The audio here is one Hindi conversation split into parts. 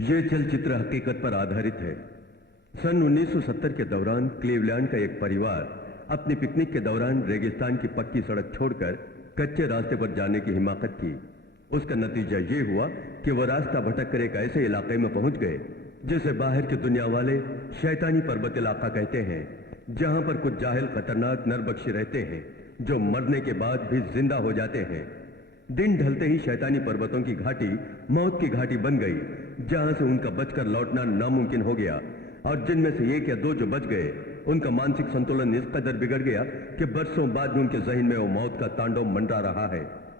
ये चलचित्र हकीकत पर आधारित है। सन 1970 के दौरान क्लीवलैंड का एक परिवार अपनी पिकनिक के दौरान रेगिस्तान की पक्की सड़क छोड़कर कच्चे रास्ते पर जाने की हिमाकत की। उसका नतीजा ये हुआ कि वह रास्ता भटक कर एक ऐसे इलाके में पहुंच गए जिसे बाहर की दुनिया वाले शैतानी पर्वत इलाका कहते हैं, जहां पर कुछ जाहिल खतरनाक नरबख्शी रहते हैं जो मरने के बाद भी जिंदा हो जाते हैं। दिन ढलते ही शैतानी पर्वतों की घाटी मौत की घाटी बन गई, जहां से उनका बचकर लौटना नामुमकिन हो गया। और जिनमें से एक या दो जो बच गए, उनका मानसिक संतुलन इस कदर बिगड़ गया कि बरसों बाद भी उनके जहन में वो मौत का तांडव मंडरा रहा है।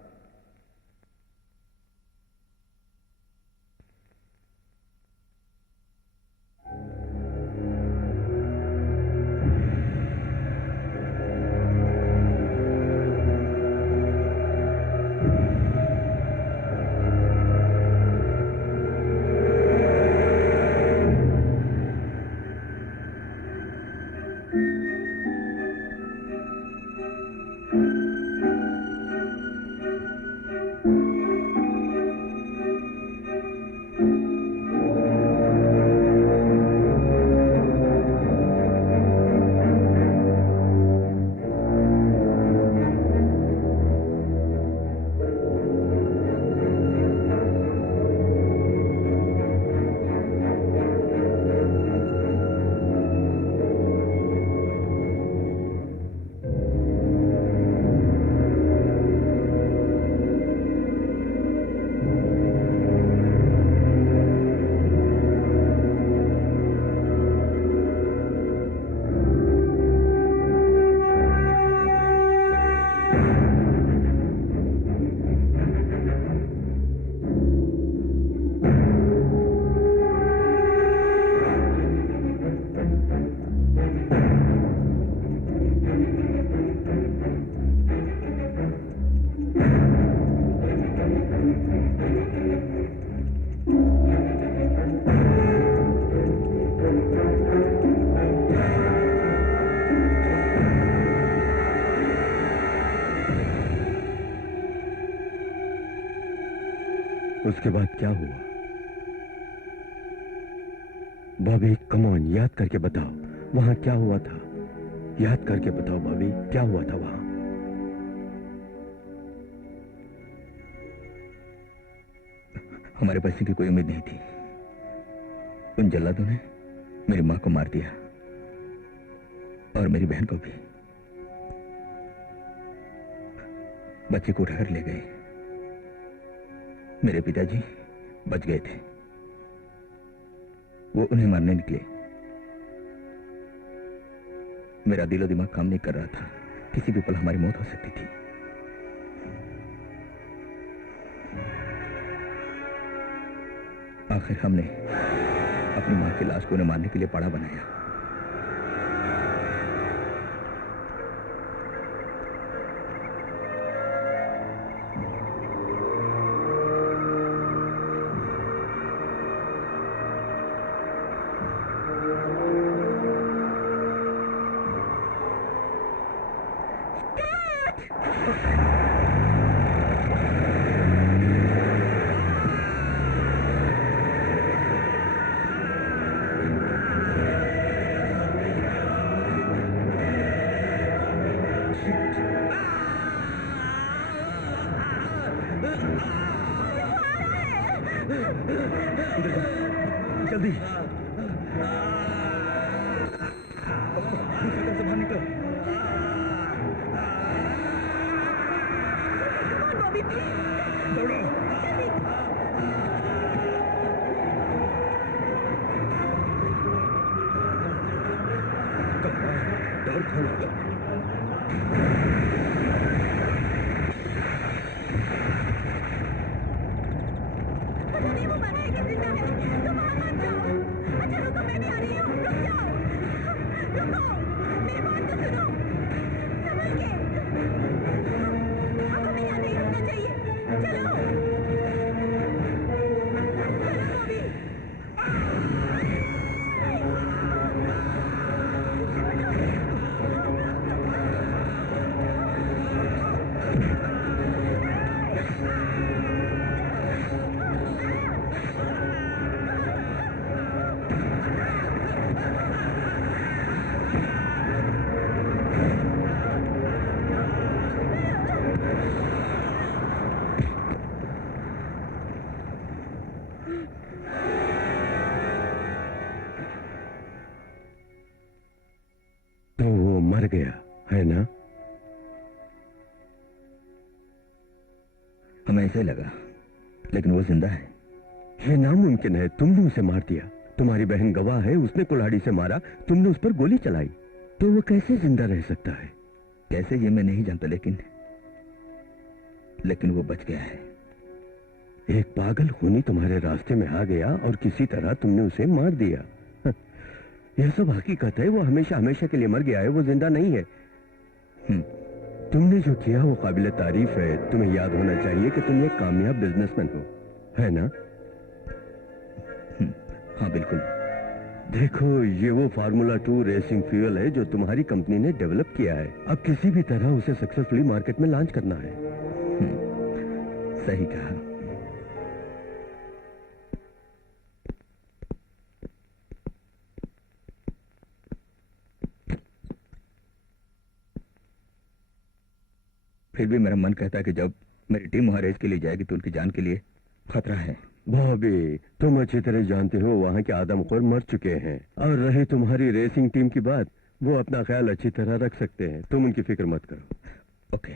उसके बाद क्या हुआ? बॉबी, कम ऑन, याद करके बताओ वहां क्या हुआ था। याद करके बताओ बॉबी, क्या हुआ था वहां? हमारे बचने की कोई उम्मीद नहीं थी। उन जल्लादों ने मेरी मां को मार दिया और मेरी बहन को भी। बच्चे को उठाकर ले गए। मेरे पिताजी बच गए थे। वो उन्हें मारने निकले। मेरा दिलो दिमाग काम नहीं कर रहा था। किसी भी पल हमारी मौत हो सकती थी। आखिर हमने अपनी मां की लाश को उन्हें मारने के लिए पाड़ा बनाया। जल्दी मर गया है ना? हमें ऐसा ही लगा, लेकिन वो जिंदा है। ये नामुमकिन है, तुमने उसे मार दिया। तुम्हारी बहन गवाह है, उसने कुल्हाड़ी से मारा, तुमने उस पर गोली चलाई, तो वो कैसे जिंदा रह सकता है? कैसे ये मैं नहीं जानता, लेकिन वो बच गया है। एक पागल खूनी तुम्हारे रास्ते में आ गया और किसी तरह तुमने उसे मार दिया। यह सब हकीकत है। वो हमेशा हमेशा के लिए मर गया है, वो जिंदा नहीं है। तुमने जो किया वो काबिल तारीफ है। तुम्हें याद होना चाहिए कि तुम एक कामयाब बिजनेसमैन हो, है ना? हाँ बिल्कुल। देखो, ये वो फार्मूला 2 रेसिंग फ्यूल है जो तुम्हारी कंपनी ने डेवलप किया है। अब किसी भी तरह उसे सक्सेसफुली मार्केट में लॉन्च करना है। सही कहा। फिर भी मेरा मन कहता है कि जब मेरी टीम वहां रेस के लिए जाएगी तो उनकी जान के लिए खतरा है। बॉबी, तुम अच्छी तरह जानते हो वहां के आदमखोर मर चुके हैं। और रही तुम्हारी रेसिंग टीम की बात, वो अपना ख्याल अच्छी तरह रख सकते हैं। तुम उनकी फिक्र मत करो। ओके।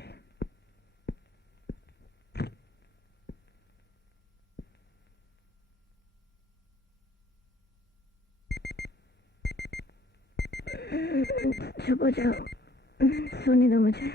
चुप हो जाओ, सोने दो मुझे।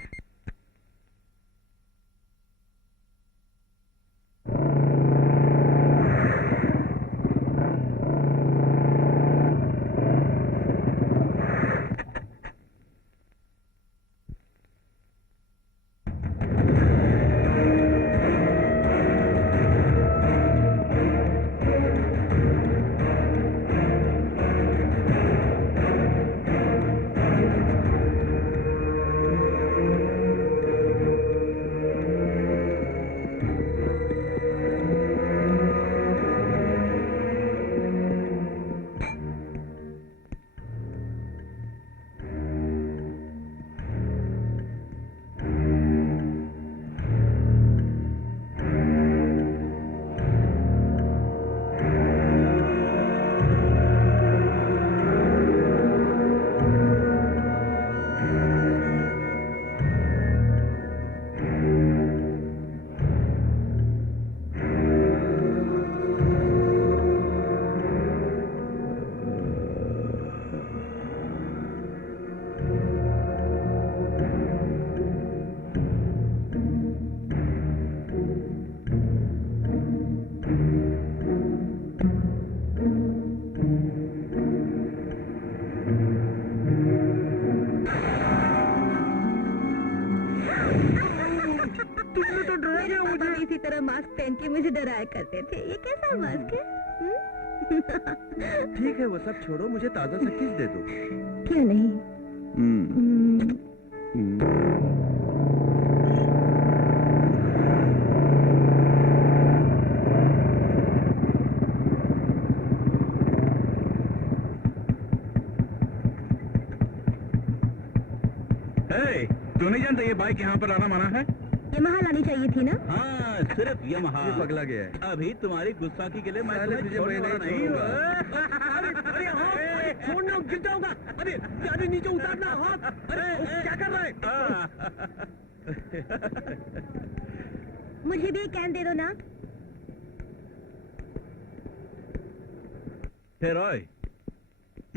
इसी तरह मास्क पहन के मुझे डराया करते थे। ये कैसा मास्क है? ठीक है, वो सब छोड़ो, मुझे ताजा सा किस दे दो। क्यों नहीं? तू नहीं जानता ये बाइक यहाँ पर आना मना है? यमहा लानी चाहिए थी ना? हाँ, सिर्फ यमहा। ये पगला गया है। अभी तुम्हारी गुस्ताखी के लिए मैं तुम्हें छोड़ने वाला नहीं हूँ। अरे हाँ, छोड़ना, गिर जाऊंगा। अरे नीचे उतारना हाथ। अरे क्या कर रहा है? मुझे भी एक कैन दे दो ना। हे रॉय,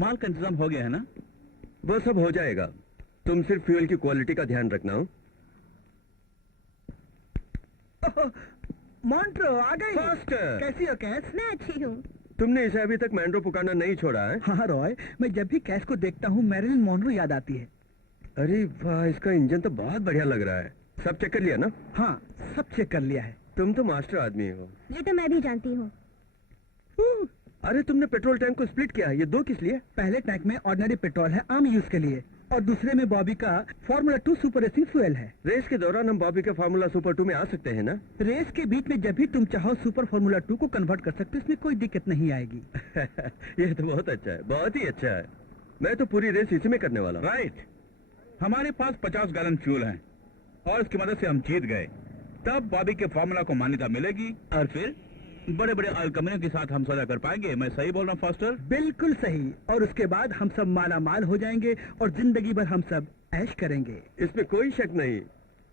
माल का इंतजाम हो गया है ना? वो सब हो जाएगा, तुम सिर्फ फ्यूल की क्वालिटी का ध्यान रखना हो। मॉन्ट्रो आ गई। फास्टर, कैसी हो कैस? मैं अच्छी हूँ। तुमने इसे अभी तक मैंड्रो पुकारना नहीं छोड़ा है? हाँ रॉय, मैं जब भी कैस को देखता हूँ मैरिलन मॉन्ट्रो याद आती है। अरे वाह, इसका इंजन तो बहुत बढ़िया लग रहा है। सब चेक कर लिया ना? हाँ, सब चेक कर लिया है। तुम तो मास्टर आदमी हो। ये तो मैं भी जानती हूँ। अरे तुमने पेट्रोल टैंक को स्प्लिट किया, ये दो किस लिए? पहले टैंक में ऑर्डिनरी पेट्रोल है, आम यूज के लिए, और दूसरे में बॉबी का फार्मूला 2 सुपर रेसिंग फ्यूल है। रेस के दौरान हम बॉबी के फार्मूला सुपर 2 में आ सकते हैं ना? रेस के बीच में जब भी तुम चाहो सुपर फार्मूला 2 को कन्वर्ट कर सकते हो, इसमें कोई दिक्कत नहीं आएगी। ये तो बहुत अच्छा है, बहुत ही अच्छा है। मैं तो पूरी रेस इसी में करने वाला हूँ। राइट, हमारे पास 50 गैलन फ्यूल है और इसकी मदद से हम जीत गए। तब बॉबी के फार्मूला को मान्यता मिलेगी और फिर बड़े बड़े ऑयल कंपनियों के साथ हम सौदा कर पाएंगे। मैं सही बोल रहा हूँ फास्टर? बिल्कुल सही। और उसके बाद हम सब माला माल हो जाएंगे और जिंदगी भर हम सब ऐश करेंगे। इसमें कोई शक नहीं।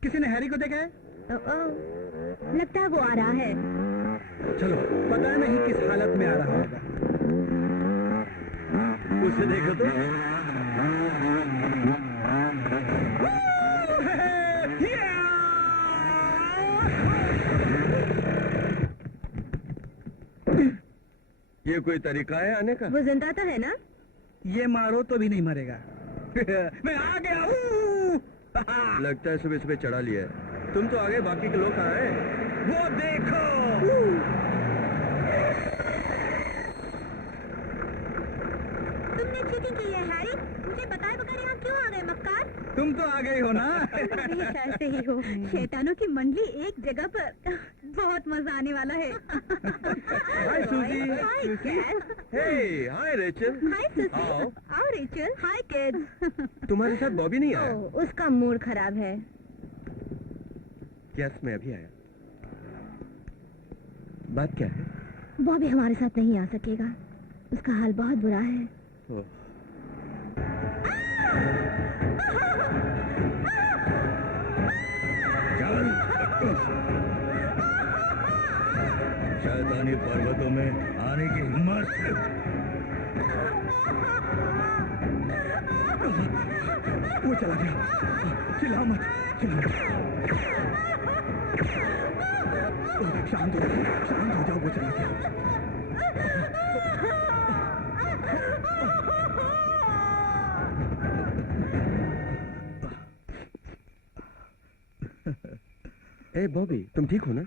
किसी ने हैरी को देखा है? लगता है वो आ रहा है। चलो, पता नहीं किस हालत में आ रहा होगा। उसे देखो तो। ये कोई तरीका है आने का? वो जिंदा तो है ना? ये मारो तो भी नहीं मरेगा। मैं आ गया हूँ। लगता है सुबह सुबह चढ़ा लिया है। तुम तो आगे, बाकी के लोग कहाँ हैं? वो देखो। तुमने चीटिंग की है हैरी। मुझे बताए बगैर यहाँ क्यों आ गए मक्कार? तुम तो आ गई हो ना। तुम भी शायद से ही हो। शैतानों की मंडली एक जगह पर। बहुत मजा आने वाला है। हाय सूजी। हाय कैट। हे, हाय रेचल। हाय सुसी। आओ। आओ रेचल। हाय किड्स। तुम्हारे साथ बॉबी नहीं आया? ओह, उसका मूड खराब है। यस, मैं अभी आया। बात क्या है? बॉबी हमारे साथ नहीं आ सकेगा। उसका हाल बहुत बुरा है। ओह, शैतानी पर्वतों में आने की हिम्मत। वो चला गया। चिल्ला मत, चिल्ला मत। शांत हो जाओ, वो चला गया। ए बॉबी, तुम ठीक हो ना?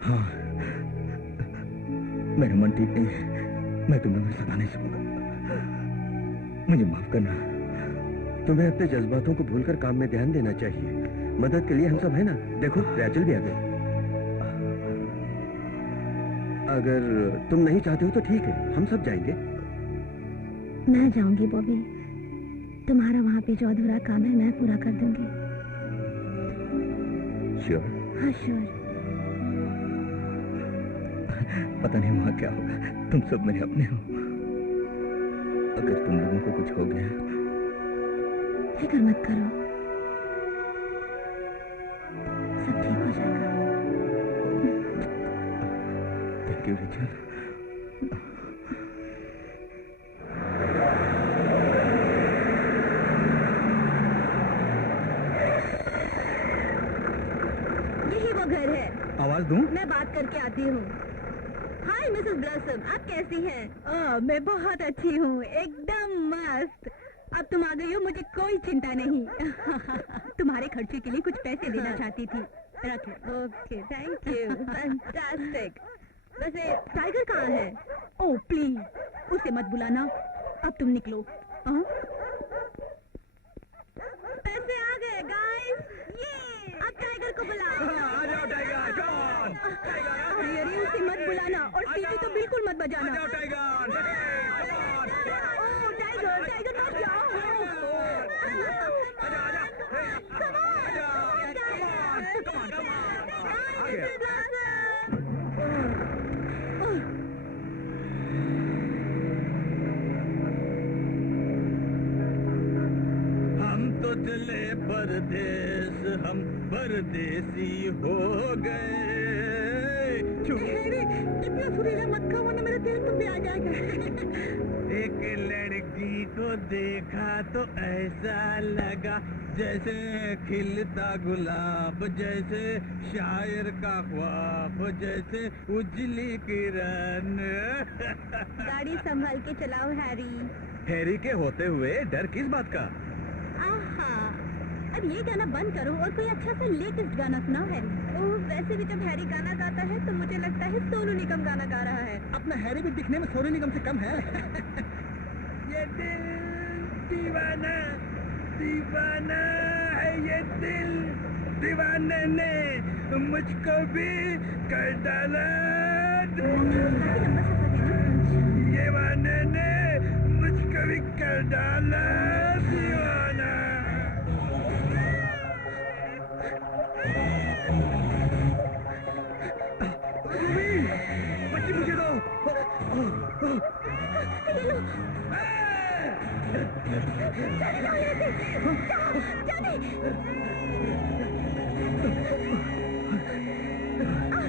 हाँ, मेरा मन ठीक नहीं है। मैं तुम्हें मैं सता नहीं सकूंगा। मुझे माफ करना। तुम्हें अपने जज्बातों को भूलकर काम में ध्यान देना चाहिए। मदद के लिए हम सब है ना। देखो, रैचल भी आ गई। अगर तुम नहीं चाहते हो तो ठीक है, हम सब जाएंगे। मैं जाऊंगी बॉबी। तुम्हारा वहाँ पे जो अधूरा काम है मैं पूरा कर दूंगी। श्योर? हाँ श्योर। पता नहीं वहां क्या होगा। तुम सब मेरे अपने हो। अगर तुम लोगों को कुछ हो गया, फिक्र मत करो, सब ठीक हो जाएगा। Thank you Richard. यही वो घर है। आवाज दूं? मैं बात करके आती हूँ। हाय मिसेस ब्लॉसम, आप कैसी हैं? मैं बहुत अच्छी हूँ, एकदम मस्त। अब तुम आ गई हो, मुझे कोई चिंता नहीं। तुम्हारे खर्चे के लिए कुछ पैसे देना चाहती थी। रखो। Okay, thank you. फैंटास्टिक। वैसे टाइगर कहाँ है? ओह प्लीज, उसे मत बुलाना। अब तुम निकलो। पैसे आ गए गाइस। ये अब टाइगर को बुलाओ। आ जाओ टाइगर, कम ऑन। अरे उसे मत बुलाना और सीटी तो बिल्कुल मत बजाना। टाइगर। ओह टाइगर, टाइगर मत जाओ। हम तो चले परदेस, हम परदेसी हो गए। इतना सुरीला मत खाओ वरना मेरे दिल तुम पे आ जाएगा। एक लड़की को देखा तो ऐसा लगा जैसे खिलता गुलाब, जैसे शायर का ख्वाब, जैसे उजली किरण। गाड़ी संभाल के चलाओ हैरी। हैरी के होते हुए डर किस बात का? आहा, अब ये गाना बंद करो और कोई अच्छा सा लेटेस्ट गाना सुनाओ हैरी। ओह, वैसे भी जब हैरी गाना गाता है तो मुझे लगता है सोनू निगम गाना गा रहा है। अपना हैरी भी दिखने में सोनू निगम से कम है। ये दिल दीवाना दीवाना है, ये दिल दीवाने ने मुझको भी कर डाला। ये वाने ने मुझको भी कर डाला दीवाना। बच्ची मुझे दो। चले जाओ यहाँ से। जाओ, चले।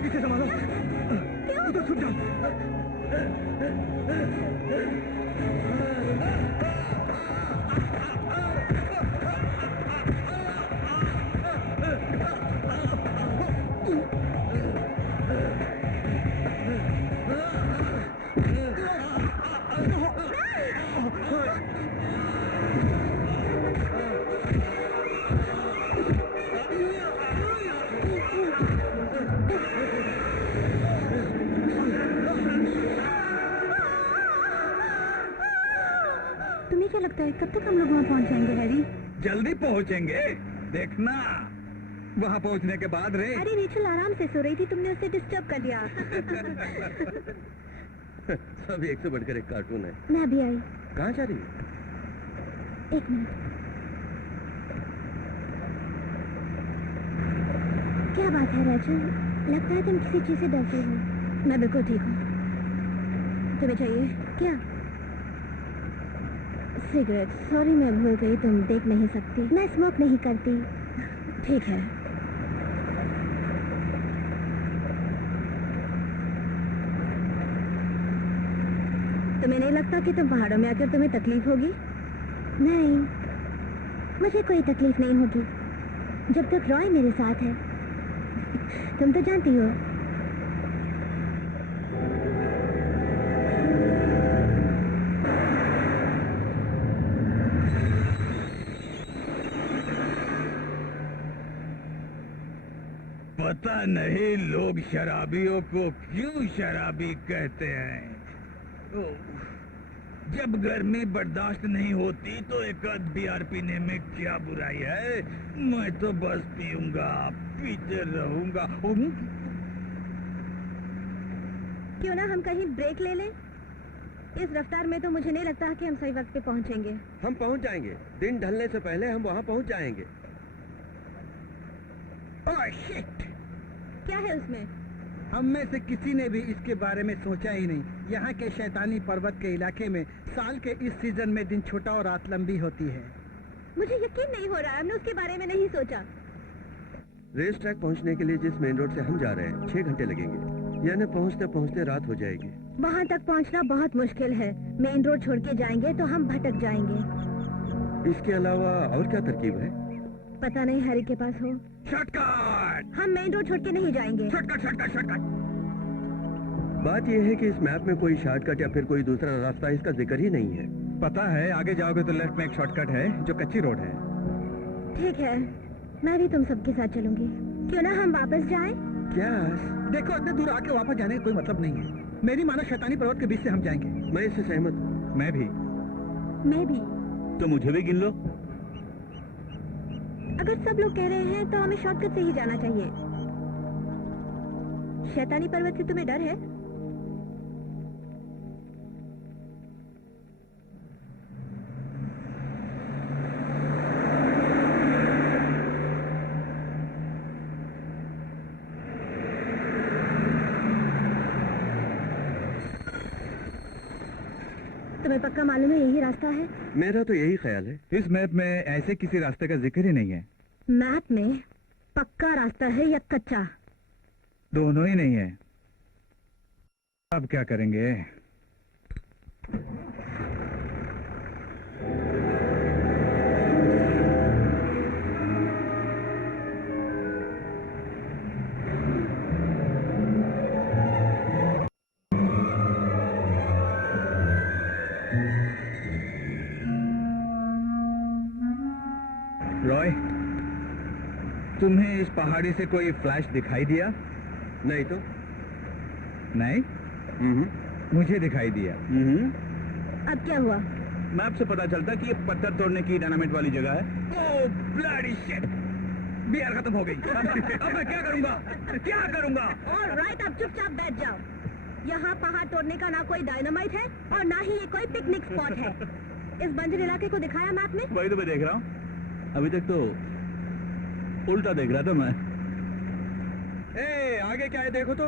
इसे संभालो। क्यों? उधर छुप जाओ। तुम्हें क्या लगता है कब तक हम लोग वहाँ पहुँच जाएंगे हैरी? जल्दी पहुंचेंगे, देखना। वहां पहुंचने के बाद रे। अरे रेचल आराम से सो रही थी, तुमने उसे डिस्टर्ब कर दिया। सब एक से बढ़कर एक कार्टून है। मैं भी आई। कहाँ जा रही है? एक मिनट। क्या बात है रेचल? लगता है तुम किसी चीज से डरती हो। मैं बिल्कुल ठीक हूँ। तुम्हें चाहिए क्या? सिगरेट। सॉरी मैं भूल गई, तुम देख नहीं सकती। मैं स्मोक नहीं करती। ठीक है। तुम्हें नहीं लगता कि तुम पहाड़ों में आकर तुम्हें तकलीफ होगी? नहीं, मुझे कोई तकलीफ नहीं होगी जब तक रॉय मेरे साथ है। तुम तो जानती हो। पता नहीं लोग शराबियों को क्यों शराबी कहते हैं। ओह, जब गर्मी बर्दाश्त नहीं होती तो एक आध बियर पीने में क्या बुराई है। मैं तो बस पीऊंगा, पीते रहूंगा। क्यों ना हम कहीं ब्रेक ले लें? इस रफ्तार में तो मुझे नहीं लगता कि हम सही वक्त पे पहुंचेंगे। हम पहुंच जाएंगे। दिन ढलने से पहले हम वहां पहुंच जाएंगे। Oh shit! क्या है उसमें? हम में से किसी ने भी इसके बारे में सोचा ही नहीं। यहाँ के शैतानी पर्वत के इलाके में साल के इस सीजन में दिन छोटा और रात लंबी होती है। मुझे यकीन नहीं हो रहा, हमने उसके बारे में नहीं सोचा। रेस ट्रैक पहुंचने के लिए जिस मेन रोड से हम जा रहे हैं 6 घंटे लगेंगे। यानी पहुंचते पहुंचते रात हो जाएगी। वहाँ तक पहुँचना बहुत मुश्किल है। मेन रोड छोड़ के जाएंगे तो हम भटक जाएंगे। इसके अलावा और क्या तरकीब है? पता नहीं हैरी के पास हो। शॉर्टकट! हम मेन रोड छोड़ के नहीं जाएंगे। Shortcut shortcut shortcut! बात यह है कि इस मैप में कोई शॉर्टकट या फिर कोई दूसरा रास्ता इसका जिक्र ही नहीं है। पता है, आगे जाओगे तो लेफ्ट में एक शॉर्टकट है जो कच्ची रोड है। ठीक है, मैं भी तुम सबके साथ चलूंगी। क्यों ना हम वापस जाएं? क्या? देखो इतने दूर आके वापस जाने का कोई मतलब नहीं है। मेरी मानो शैतानी पर्वत के बीच से हम जाएंगे। मैं इससे सहमत हूँ। मैं भी। मैं भी। तो मुझे भी गिन लो। अगर सब लोग कह रहे हैं तो हमें शॉर्टकट से ही जाना चाहिए। शैतानी पर्वत से तुम्हें डर है? तुम्हें पक्का मालूम है यही रास्ता है? मेरा तो यही ख्याल है। इस मैप में ऐसे किसी रास्ते का जिक्र ही नहीं है। मैप में पक्का रास्ता है या कच्चा? दोनों ही नहीं है। अब क्या करेंगे? रॉय, तुम्हें इस पहाड़ी से कोई फ्लैश दिखाई दिया? नहीं तो? नहीं? मुझे दिखाई दिया। अब क्या हुआ? मैप से पता चलता कि ये पत्थर तोड़ने की डायनामाइट वाली जगह है। ओह ब्लडी शिट! बियर खत्म हो गई। अब मैं क्या करूंगा? क्या करूंगा? ऑलराइट, अब चुपचाप बैठ जाओ। यहाँ पहाड़ तोड़ने का ना कोई डायनामाइट है और ना ही ये कोई पिकनिक स्पॉट है। इस बंजर इलाके को दिखाया मैप में? वही तो मैं देख रहा हूँ। अभी तक तो उल्टा देख रहा था मैं। आगे क्या है देखो तो।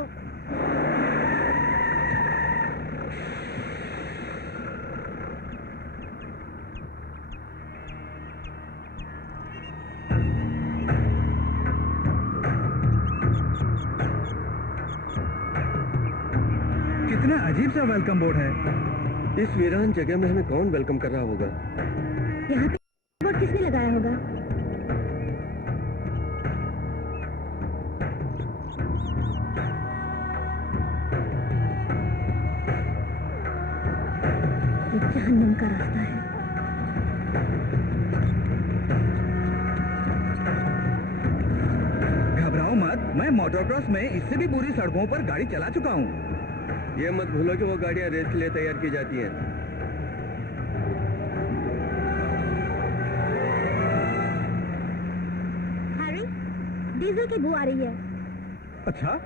कितना अजीब सा वेलकम बोर्ड है। इस वीरान जगह में हमें कौन वेलकम कर रहा होगा? यहाँ पे बोर्ड किसने लगाया होगा? ये जहन्नम का रास्ता है। घबराओ मत, मैं मोटरक्रॉस में इससे भी बुरी सड़कों पर गाड़ी चला चुका हूँ। ये मत भूलो कि वो गाड़ियां रेस के लिए तैयार की जाती हैं। हैरी, डीजल की बू आ रही है। अच्छा?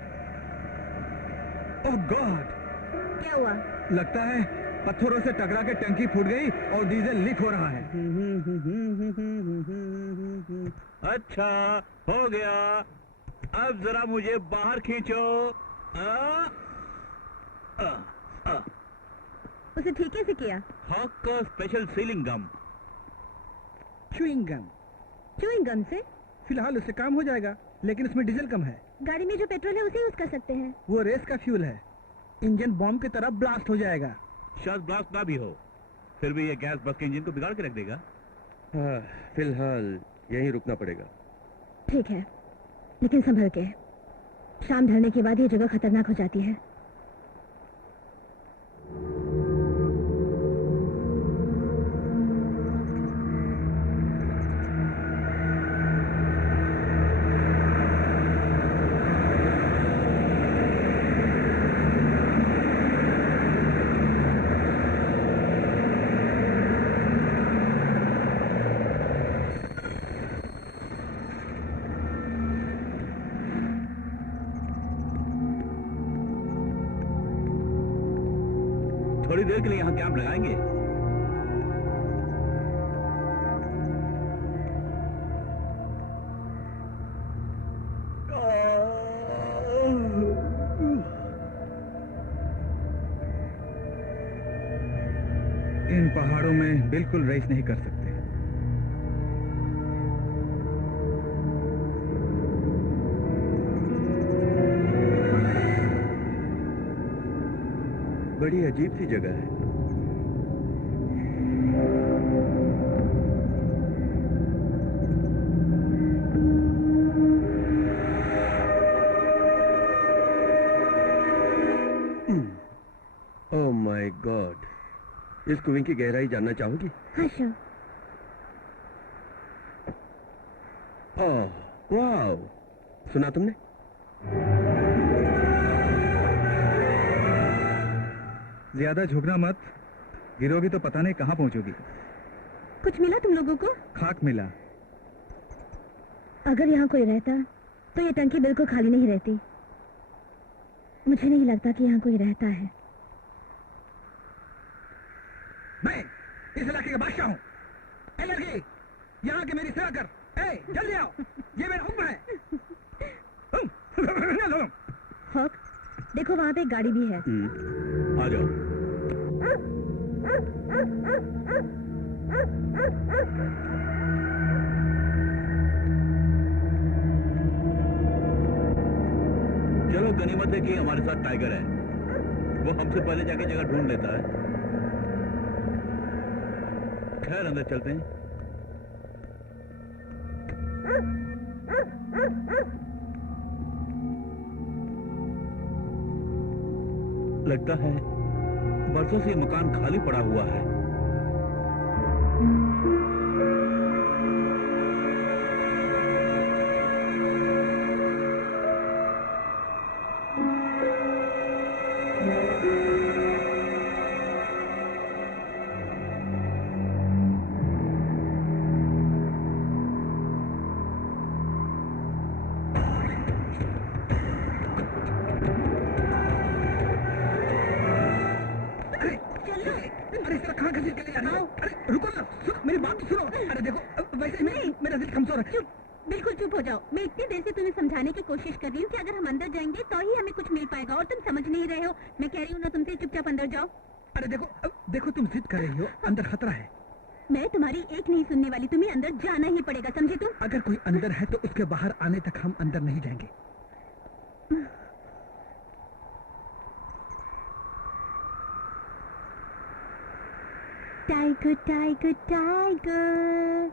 ओह गॉड! क्या हुआ? लगता है पत्थरों से टकरा के टंकी फूट गई और डीजल लीक हो रहा है। अच्छा, हो गया। अब जरा मुझे बाहर खींचो। उसे ठीक कैसे किया? हॉक का special sealing gum. Chewing gum. Chewing gum से? फिलहाल उससे काम हो जाएगा, लेकिन उसमें डीजल कम है। गाड़ी में जो पेट्रोल है उसे यूज कर सकते हैं। वो रेस का फ्यूल है, इंजन बॉम्ब की तरह ब्लास्ट हो जाएगा। शायद ब्लास्ट ना भी हो, फिर भी ये गैस बस के इंजन को बिगाड़ के रख देगा। हाँ, फिलहाल यहीं रुकना पड़ेगा। ठीक है, लेकिन संभल के। शाम ढलने के बाद ये जगह खतरनाक हो जाती है। थोड़ी देर के लिए यहाँ कैंप लगाएंगे। इन पहाड़ों में बिल्कुल रेस नहीं कर सकते। बड़ी अजीब सी जगह है। ओह माय गॉड, इस कुएं की गहराई जानना चाहोगी? हाँ श्योर। ओह वाओ, सुना तुमने? ज्यादा झुकना मत, गिरोगी तो पता नहीं कहाँ पहुंचोगी। कुछ मिला तुम लोगों को? खाक मिला। अगर यहाँ कोई रहता तो ये टंकी बिल्कुल खाली नहीं रहती। मुझे नहीं लगता कि यहाँ कोई रहता है। मैं इस इलाके का बादशाह हूँ। ए लड़की, यहाँ के मेरी सेवा कर। ए, जल्दी आओ, ये मेरा हुक्म है। हॉक, देखो वहाँ पे एक गाड़ी भी है। आ जाओ। चलो, गनीमत है कि हमारे साथ टाइगर है। वो हमसे पहले जाके जगह ढूंढ लेता है। खैर, अंदर चलते हैं। लगता है बरसों से ये मकान खाली पड़ा हुआ है। बिल्कुल चुप हो जाओ। मैं इतनी देर से तुम्हें समझाने की कोशिश कर रही हूँ कि अगर हम अंदर जाएंगे तो ही हमें कुछ मिल पाएगा, और तुम समझ नहीं रहे हो। मैं कह रही हूँ ना तुमसे, चुपचाप अंदर जाओ। अरे देखो देखो, तुम जिद कर रही हो, अंदर खतरा है। मैं तुम्हारी एक नहीं सुनने वाली, तुम्हें अंदर जाना ही पड़ेगा, समझे तुम? अगर कोई अंदर है तो उसके बाहर आने तक हम अंदर नहीं जाएंगे। टाइगर टाइगर टाइगर,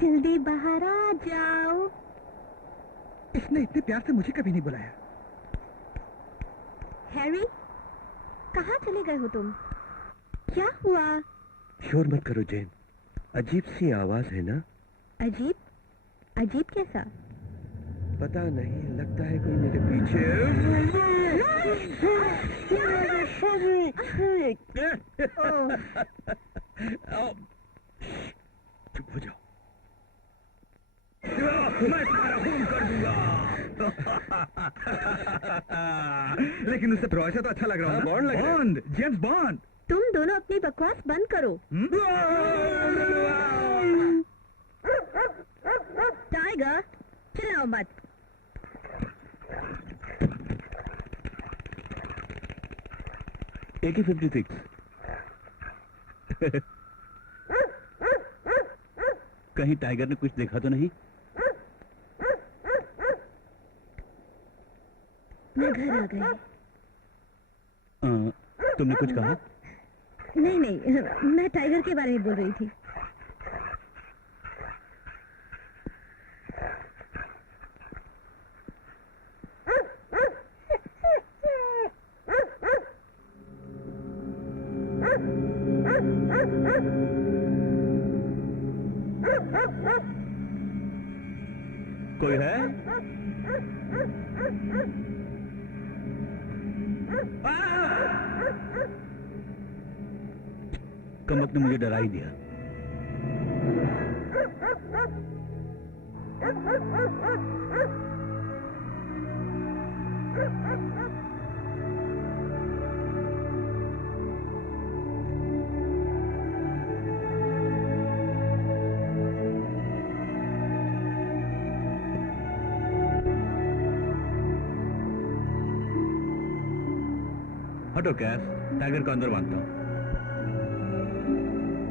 जल्दी बाहर आ जाओ। इसने इतने प्यार से मुझे कभी नहीं बुलाया। हैरी, कहाँ चले गए हो तुम? क्या हुआ? शोर मत करो जेन, अजीब सी आवाज है ना। अजीब? अजीब कैसा? पता नहीं, लगता है कोई मेरे पीछे। चुप हो जाओ। मैं तुम्हारा खून कर दूंगा। लेकिन उससे प्रोसेस तो अच्छा लग रहा है। बॉन्ड लग रहा है। Bond, James bond. तुम दोनों अपनी बकवास बंद करो। टाइगर, चिल्लाओ मत। AK-56। कहीं टाइगर ने कुछ देखा तो नहीं? मैं घर आ गई। तुमने कुछ कहा? नहीं नहीं, मैं टाइगर के बारे में बोल रही थी। कोई है? कमक ने मुझे डरा ही दिया। हटो कैस, टाइगर को अंदर बांधता हूँ।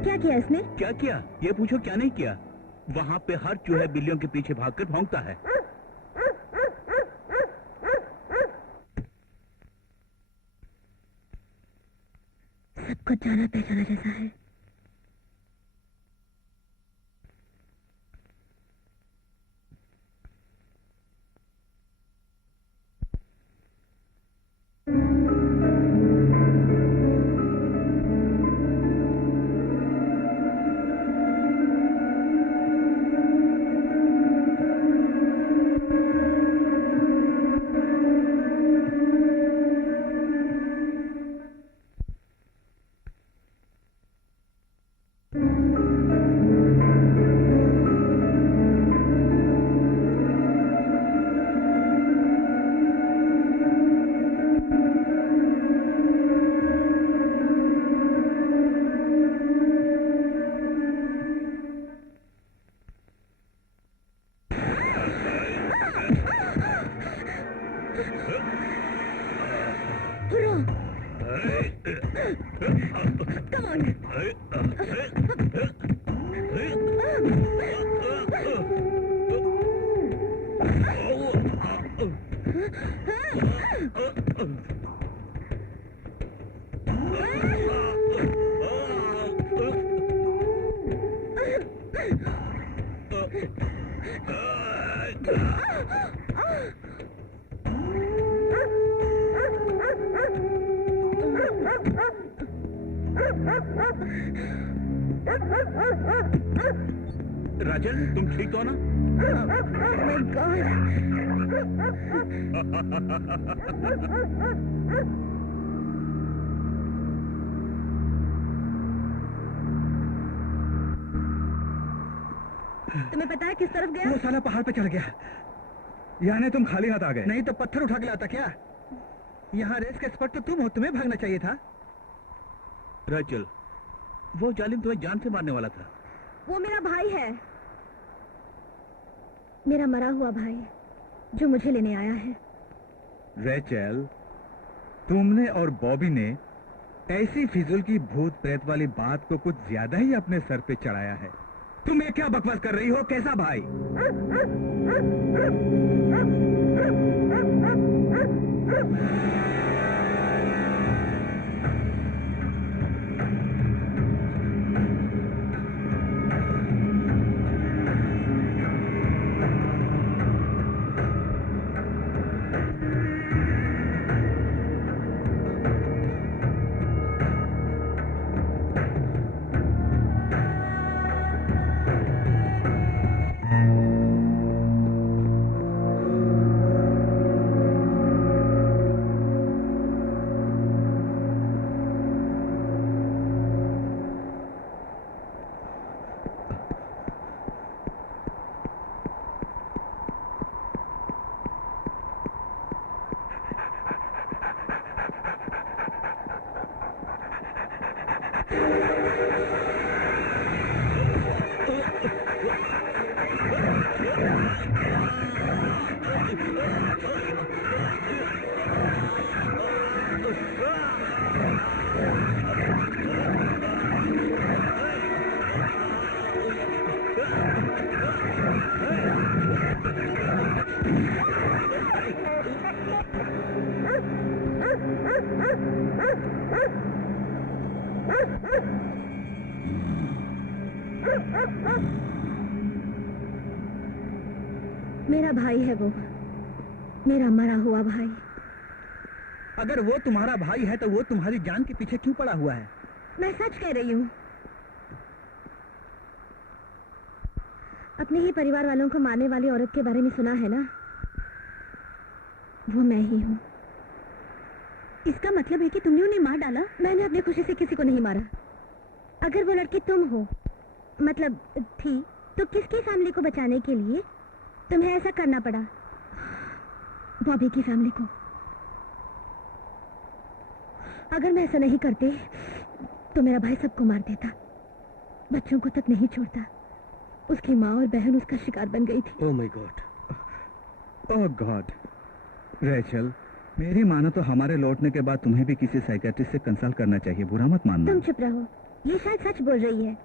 क्या किया इसने? क्या किया? ये पूछो क्या नहीं किया। वहाँ पे हर चूहे बिल्लियों के पीछे भागकर भौंकता है। सबको जाना पहचाना जैसा है। राजन, तुम ठीक हो ना? Oh my God! तुम्हें पता है किस तरफ गया? वो साला पहाड़ पे चढ़ गया। यानी तुम खाली हाथ आ गए? नहीं तो पत्थर उठा के लाता क्या? यहाँ रेस का एक्सपर्ट तो तुम हो, तुम्हें भागना चाहिए था। राजल, वो जालिम तुम्हें जान से मारने वाला था। वो मेरा भाई है, मेरा मरा हुआ भाई, जो मुझे लेने आया है। रेचल, तुमने और बॉबी ने ऐसी फिजूल की भूत प्रेत वाली बात को कुछ ज्यादा ही अपने सर पे चढ़ाया है। तुम ये क्या बकवास कर रही हो? कैसा भाई? मेरा भाई है वो, मेरा मरा हुआ भाई। अगर वो तुम्हारा भाई है तो वो तुम्हारी जान के पीछे क्यों पड़ा हुआ है? मैं सच कह रही हूँ। अपने ही परिवार वालों को मारने वाली औरत के बारे में सुना है ना? वो मैं ही हूँ। इसका मतलब है कि तुमने उन्हें मार डाला? मैंने अपनी खुशी से किसी को नहीं मारा। अगर वो लड़की तुम हो, मतलब थी, तो किसकी फैमिली को बचाने के लिए तुम्हें ऐसा करना पड़ा? बॉबी की फैमिली को। अगर मैं ऐसा नहीं करती तो मेरा भाई सबको मार देता, बच्चों को तक नहीं छोड़ता। उसकी माँ और बहन उसका शिकार बन गई थी। Oh my God, oh God. Rachel, मेरी मानो तो हमारे लौटने के बाद तुम्हें भी किसी साइकियाट्रिस्ट से कंसल्ट करना चाहिए, बुरा मत मानना। तुम चुप रहो, ये शायद सच बोल रही है,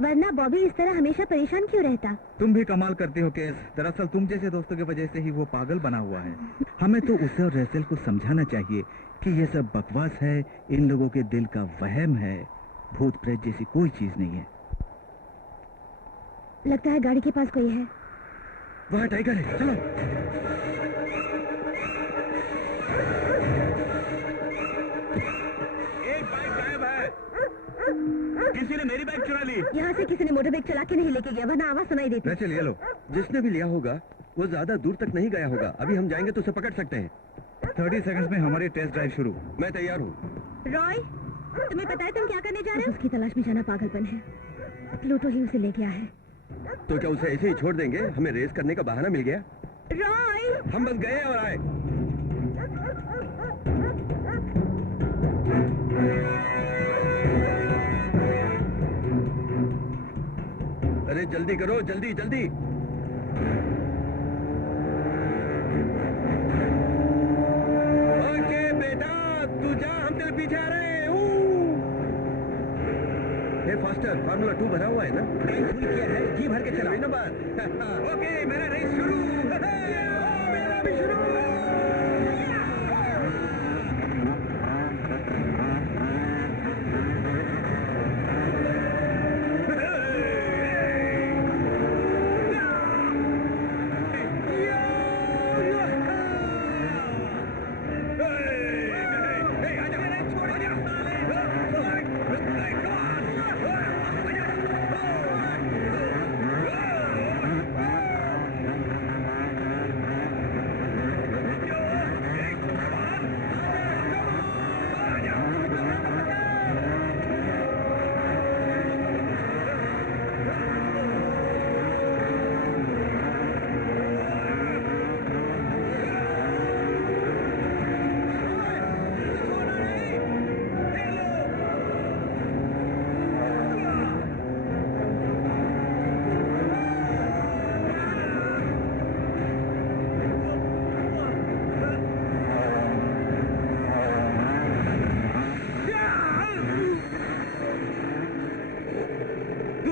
वरना बॉबी इस तरह हमेशा परेशान क्यों रहता? तुम भी कमाल करती हो केस। दरअसल तुम जैसे दोस्तों की वजह से ही वो पागल बना हुआ है। हमें तो उसे और रेचल को समझाना चाहिए कि ये सब बकवास है, इन लोगों के दिल का वहम है, भूत प्रेत जैसी कोई चीज नहीं है। लगता है गाड़ी के पास कोई है। वहाँ टाइगर है, चलो। एक बाइक गायब है, किसी ने मेरी बाइक चुरा ली। यहाँ से किसी ने मोटर बाइक चला के नहीं लेके गया, वरना आवाज सुनाई देती। रेचल, ये लो। जिसने भी लिया होगा वो ज्यादा दूर तक नहीं गया होगा। अभी हम जाएंगे तो उसे पकड़ सकते हैं। 30 सेकंड्स में हमारी टेस्ट ड्राइव शुरू। मैं तैयार हूँ। रॉय, तुम्हें पता है तुम क्या करने जा रहे हो? उसकी तलाश में जाना पागलपन है। प्लूटो ही उसे ले गया है। तो क्या उसे ऐसे ही छोड़ देंगे? हमें रेस करने का बहाना मिल गया। रॉय! हम बस गए और आए। अरे जल्दी करो, जल्दी जल्दी। ओके बेटा, तू जा, हम तेरे पीछे आ रहे हैं। हे फास्टर, फार्मूला 2 भरा हुआ है ना? टैंक फुल किया है, जी भर के चला। वही ना बात। ओके, मेरा रेस शुरू। मेरा भी शुरू।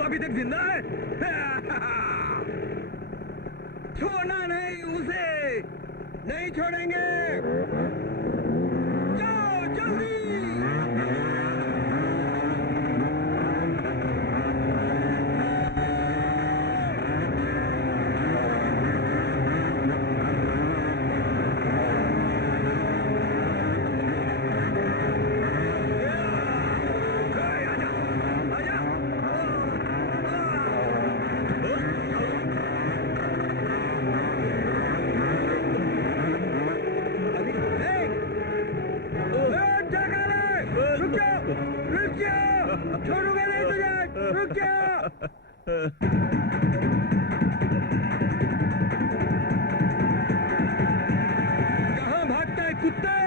अभी तक जिंदा है? छोड़ना नहीं उसे, नहीं छोड़ेंगे। जाओ जल्दी। रुक जाओ, छोड़ूंगा नहीं तुझे, रुक जाओ। कहाँ भागता है कुत्ते?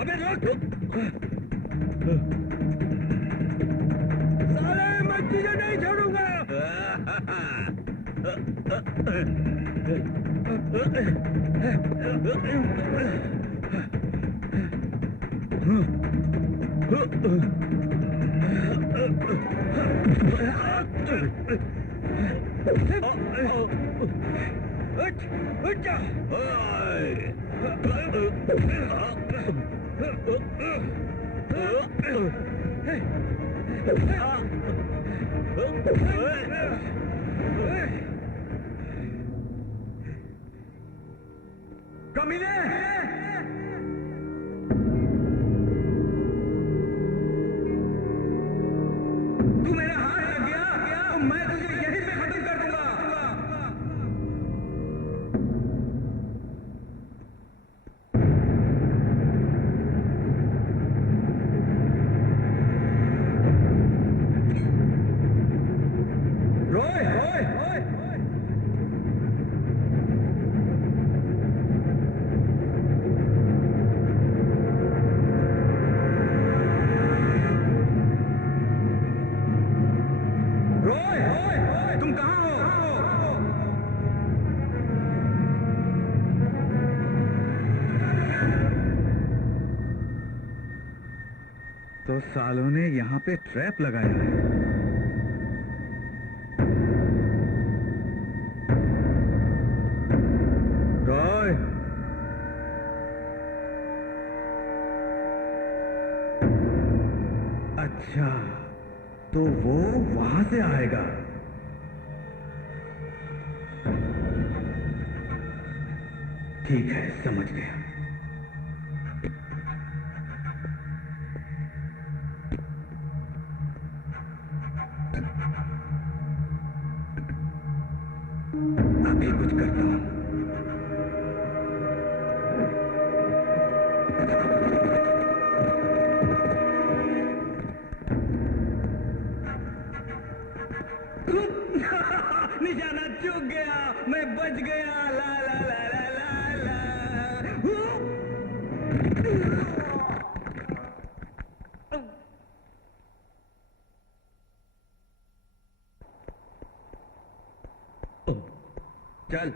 अबे रुक। साले मैं तुझे नहीं छोड़ूंगा। उठ जा। कमीने! तू मेरा हाथ लग गया तो मैं तुझे यहीं पे खत्म कर दूंगा। रोय रोय रोय रोय रोय तुम कहाँ हो? तो सालों ने यहाँ पे ट्रैप लगाया है। रॉय, अच्छा तो वो वहां से आएगा। ठीक है, समझ गया। अभी कुछ करता हूं। निशाना चूक गया, मैं बच गया। ला ला ला ला ला ला। चल,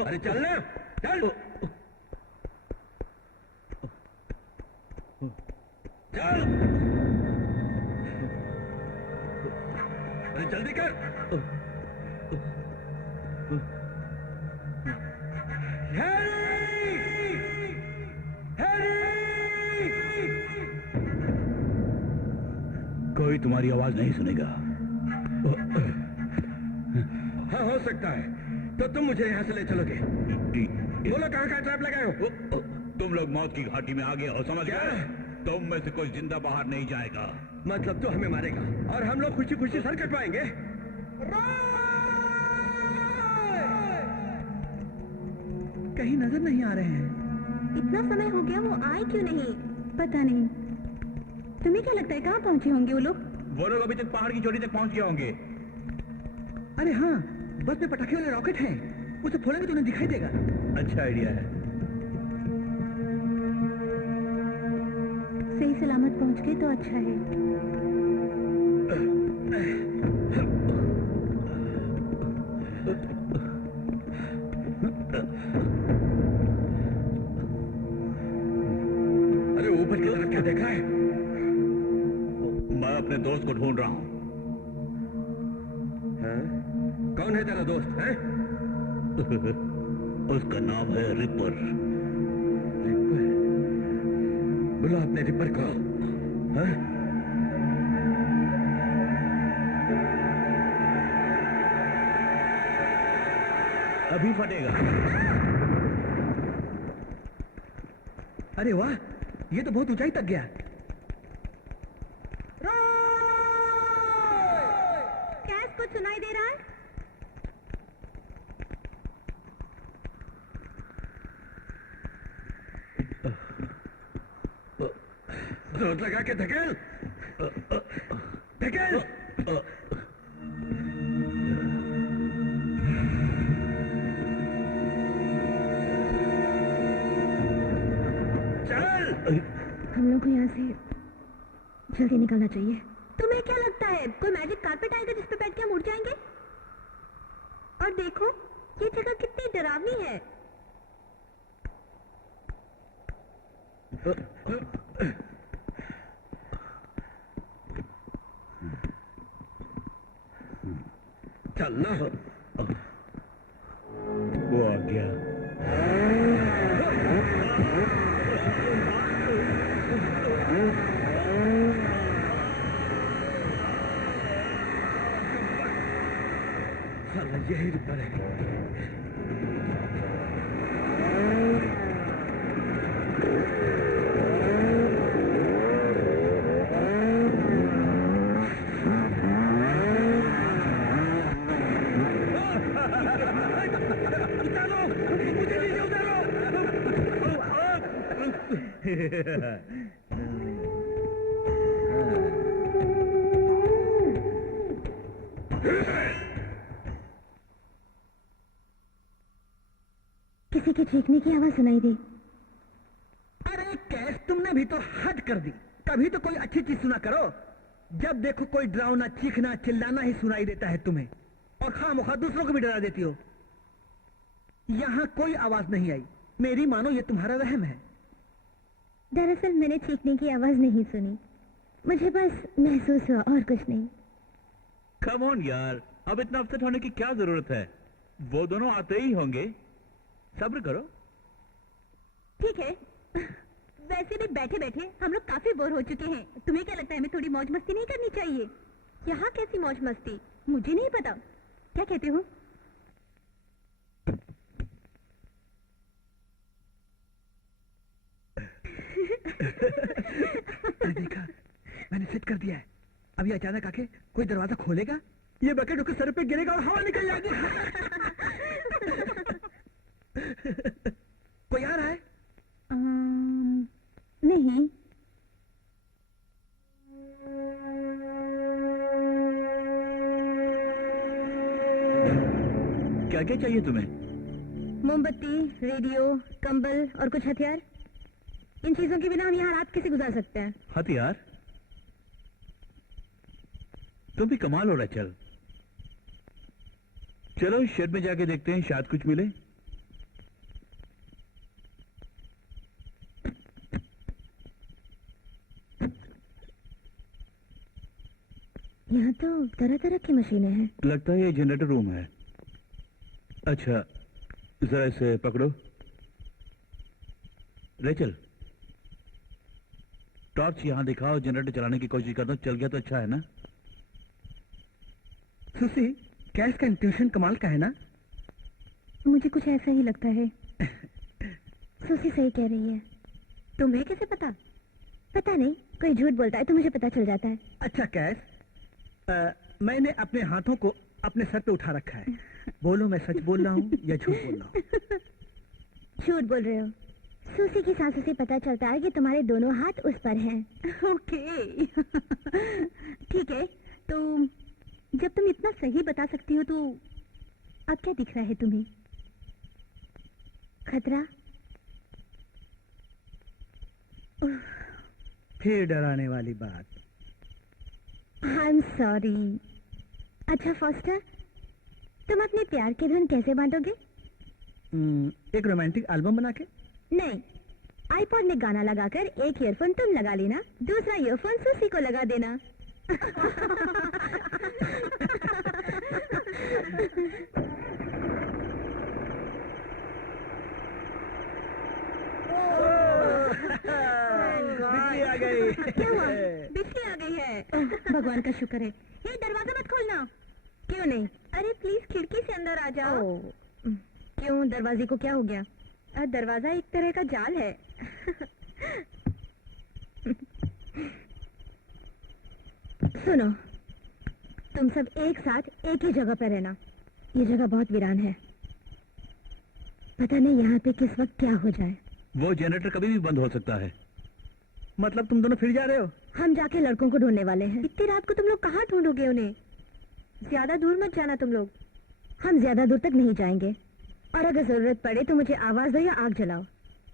अरे चल ना, चल चल, अरे जल्दी कर। कोई तुम्हारी आवाज नहीं सुनेगा। हाँ, हो सकता है। तो तुम मुझे यहाँ से ले चलोगे? बोलो कहाँ कहाँ ट्रैप लगाए हो? तुम लोग मौत की घाटी में आ गए हो, समझ गए? तुम में से कोई जिंदा बाहर नहीं जाएगा। मतलब तो हमें मारेगा और हम लोग खुशी खुशी सर कटवाएंगे। कहीं नजर नहीं आ रहे हैं। इतना समय हो गया, वो आए क्यों नहीं? पता नहीं। तुम्हें क्या लगता है कहाँ पहुँचे होंगे वो लोग? वो लोग अभी तक पहाड़ की चोटी तक पहुंच गए होंगे। अरे हाँ, बस में पटाखे वाले रॉकेट हैं। उसे फोड़ेंगे तो उन्हें दिखाई देगा। अच्छा आइडिया है। सही सलामत पहुँच गए तो अच्छा है। अरे ऊपर की तरफ क्या देख रहा है? मैं अपने दोस्त को ढूंढ रहा हूँ। हाँ? कौन है तेरा दोस्त है? उसका नाम है रिपर। रिपर? बुला अपने रिपर को। हाँ? अभी फटेगा। अरे वाह, ये तो बहुत ऊंचाई तक गया। क्या कुछ सुनाई दे रहा है? जोर लगा के धकेल, धकेल। हम लोग को यहाँ से जल्दी निकलना चाहिए। तुम्हें क्या लगता है कोई मैजिक कारपेट आएगा जिस पे बैठ के हम उड़ जाएंगे? और देखो ये जगह कितनी डरावनी है। चलना हो। वो आ गया। साला यही रुका रहे। उतारो, मुझे नीचे उतारो। किसी के चीखने की आवाज सुनाई दी। अरे कैस, तुमने भी तो हद कर दी। कभी तो कोई अच्छी चीज सुना करो। जब देखो कोई डरावना चीखना चिल्लाना ही सुनाई देता है तुम्हें, और खामोखा दूसरों को भी डरा देती हो। यहाँ कोई आवाज नहीं आई। मेरी मानो ये तुम्हारा वहम है। दरअसल मैंने चीखने की आवाज नहीं सुनी, मुझे बस महसूस हुआ और कुछ नहीं। कम ऑन यार, अब इतना अपसेट होने की क्या जरूरत है? वो दोनों आते ही होंगे, सब्र करो। ठीक है, वैसे भी बैठे बैठे हम लोग काफी बोर हो चुके हैं। तुम्हें क्या लगता है हमें थोड़ी मौज मस्ती नहीं करनी चाहिए? यहाँ कैसी मौज मस्ती, मुझे नहीं पता। क्या कहते हो? देखा, मैंने सेट कर दिया है। अभी अचानक आके कोई दरवाजा खोलेगा, ये बकेट उसके सर पे गिरेगा और हवा निकल जाएगी। कोई आ रहा है? नहीं। क्या क्या चाहिए तुम्हें? मोमबत्ती, रेडियो, कंबल और कुछ हथियार। इन चीजों के बिना हम यहाँ रात कैसे गुजार सकते हैं? हथियार? तुम भी कमाल हो रहा है। चलो शेड में जाके देखते हैं, शायद कुछ मिले। यहाँ तो तरह तरह की मशीनें हैं। लगता है ये जनरेटर रूम है। अच्छा, जरा इसे पकड़ो। रेचल, टॉर्च यहाँ दिखाओ, जनरेटर चलाने की कोशिश करता हूँ। चल गया तो अच्छा है ना? सुसी, कैस का इंट्यूशन कमाल का है ना? मुझे कुछ ऐसा ही लगता है। सुसी सही कह रही है। तुम्हें कैसे पता? पता नहीं, कोई झूठ बोलता है तो मुझे पता चल जाता है। अच्छा कैस, मैंने अपने हाथों को अपने सर पे उठा रखा है। बोलो, मैं सच बोल रहा हूँ या झूठ बोल रहा हूँ? झूठ बोल रहे हो। सूसी की सांसों से पता चलता है कि तुम्हारे दोनों हाथ उस पर हैं। ओके। ठीक है, तो जब तुम इतना सही बता सकती हो तो अब क्या दिख रहा है तुम्हें? खतरा? फिर डराने वाली बात। I am sorry. अच्छा फॉस्टर, तुम अपने प्यार की धुन कैसे बांटोगे? एक रोमांटिक एल्बम बना के। नहीं, आईपॉड में गाना लगाकर एक ईयरफोन तुम लगा लेना, दूसरा ईयरफोन सूसी को लगा देना। बिजली आ गई। क्या हुआ? बिजली आ गई है। भगवान का शुक्र है। ये दरवाजा मत खोलना। क्यों नहीं? अरे प्लीज खिड़की से अंदर आ जाओ। क्यों, दरवाजे को क्या हो गया? दरवाजा एक तरह का जाल है। सुनो, तुम सब एक साथ एक ही जगह पर रहना। ये जगह बहुत वीरान है। पता नहीं यहाँ पे किस वक्त क्या हो जाए। वो जनरेटर कभी भी बंद हो सकता है। मतलब तुम दोनों फिर जा रहे हो? हम जाके लड़कों को ढूंढने वाले हैं। इतनी रात को तुम लोग कहाँ ढूंढोगे उन्हें? ज्यादा दूर मत जाना तुम लोग। हम ज्यादा दूर तक नहीं जाएंगे, और अगर जरूरत पड़े तो मुझे आवाज दो या आग जलाओ,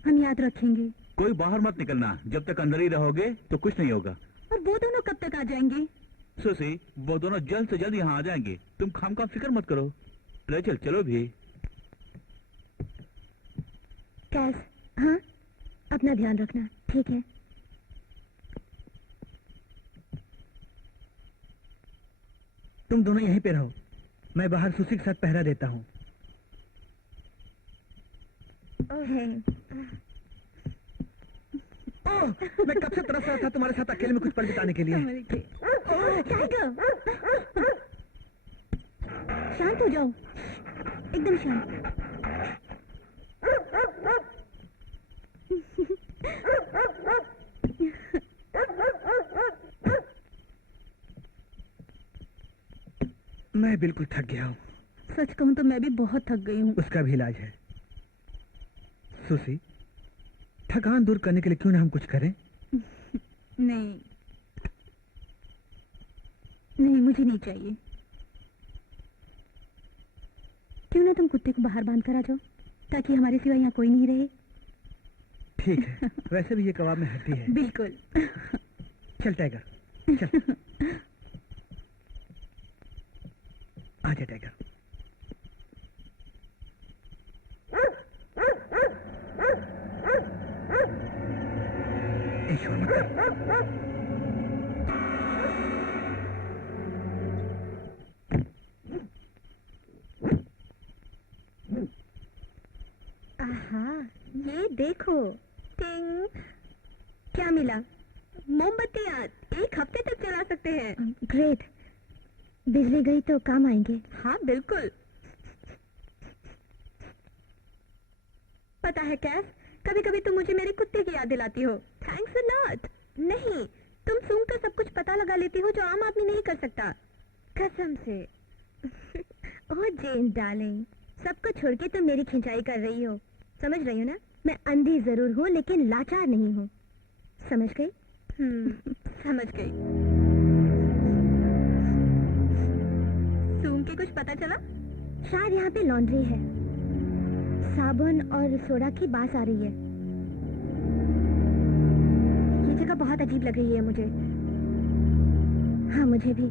हम याद रखेंगे। कोई बाहर मत निकलना। जब तक अंदर ही रहोगे तो कुछ नहीं होगा। और वो दोनों कब तक आ जाएंगे? सुसी, वो दोनों जल्द से जल्द यहाँ आ जाएंगे। तुम खामखा फिक्र मत करो। रेचल, चलो भी। कैस, हाँ, अपना ध्यान रखना, ठीक है? तुम दोनों यहीं पे रहो, मैं बाहर सुसी के साथ पहरा देता हूँ। ओह, मैं कब से तरस रहा था तुम्हारे साथ अकेले में कुछ पल बिताने के लिए। टाइगर, शांत हो जाओ, एकदम शांत। मैं बिल्कुल थक गया हूँ। सच कहूँ तो मैं भी बहुत थक गई हूँ। उसका भी इलाज है। सुसी, थकान दूर करने के लिए क्यों ना हम कुछ करें? नहीं नहीं, मुझे नहीं चाहिए। क्यों ना तुम कुत्ते को बाहर बांध कर आ जाओ, ताकि हमारे सिवा यहाँ कोई नहीं रहे। ठीक है, वैसे भी ये कबाब में हड्डी है। बिल्कुल। चल टाइगर, चल। आजा टाइगर। ए, शोर मत कर। आहा, ये देखो, टिंग। क्या मिला? मोमबत्तियाँ 1 हफ्ते तक चला सकते हैं। ग्रेट। बिजली गई तो काम आएंगे। हाँ बिल्कुल। पता है कैफ, कभी कभी तुम मुझे मेरे कुत्ते की याद दिलाती हो। Thanks a lot. नहीं, तुम सूंघकर सब कुछ पता लगा लेती हो जो आम आदमी नहीं कर सकता। कसम से। ओह जेन डार्लिंग, सबको छोड़ के तुम मेरी खिंचाई कर रही हो। समझ रही हो ना? मैं अंधी जरूर हूँ लेकिन लाचार नहीं हूँ। समझ गई? समझ गई। सूंघ के कुछ पता चला? शायद यहाँ पे लॉन्ड्री है। साबुन और सोडा की बास आ रही है। ये जगह बहुत अजीब लग रही है मुझे। हाँ मुझे भी। वो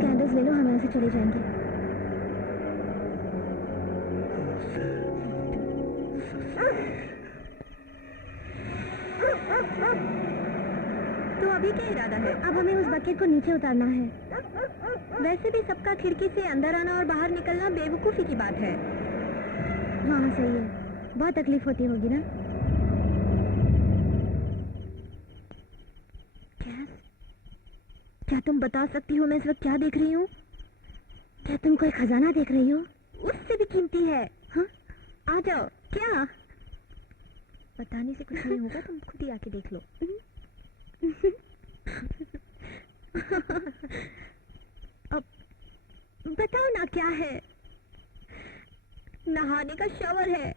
कैंडल्स ले लो, हम यहाँ से चले जाएंगे। तो अभी क्या इरादा है? अब हमें उस बकेट को नीचे उतारना है। वैसे भी सबका खिड़की से अंदर आना और बाहर निकलना बेवकूफी की बात है। हाँ सही है, बहुत तकलीफ होती होगी ना? क्या तुम बता सकती हो मैं इस वक्त क्या देख रही हूँ? क्या तुम कोई खजाना देख रही हो? उससे भी कीमती है। हाँ? आ जाओ। क्या? बताने से कुछ नहीं होगा, तुम खुद ही आके देख लो। अब बताओ ना क्या है? नहाने का शॉवर है।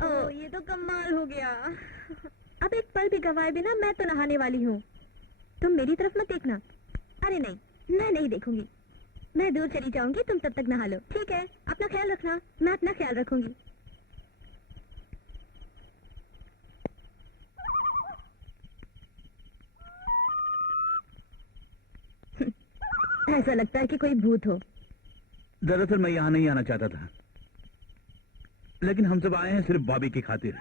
ओह, ये तो कमाल हो गया। अब एक पल भी गवाए बिना मैं तो नहाने वाली हूँ। तुम मेरी तरफ मत देखना। अरे नहीं, मैं नहीं देखूंगी। मैं दूर चली जाऊंगी, तुम तब तक नहा लो। ठीक है, अपना ख्याल रखना। मैं अपना ख्याल रखूंगी। ऐसा लगता है कि कोई भूत हो। दरअसल मैं यहाँ नहीं आना चाहता था, लेकिन हम सब आए हैं सिर्फ बॉबी की खातिर।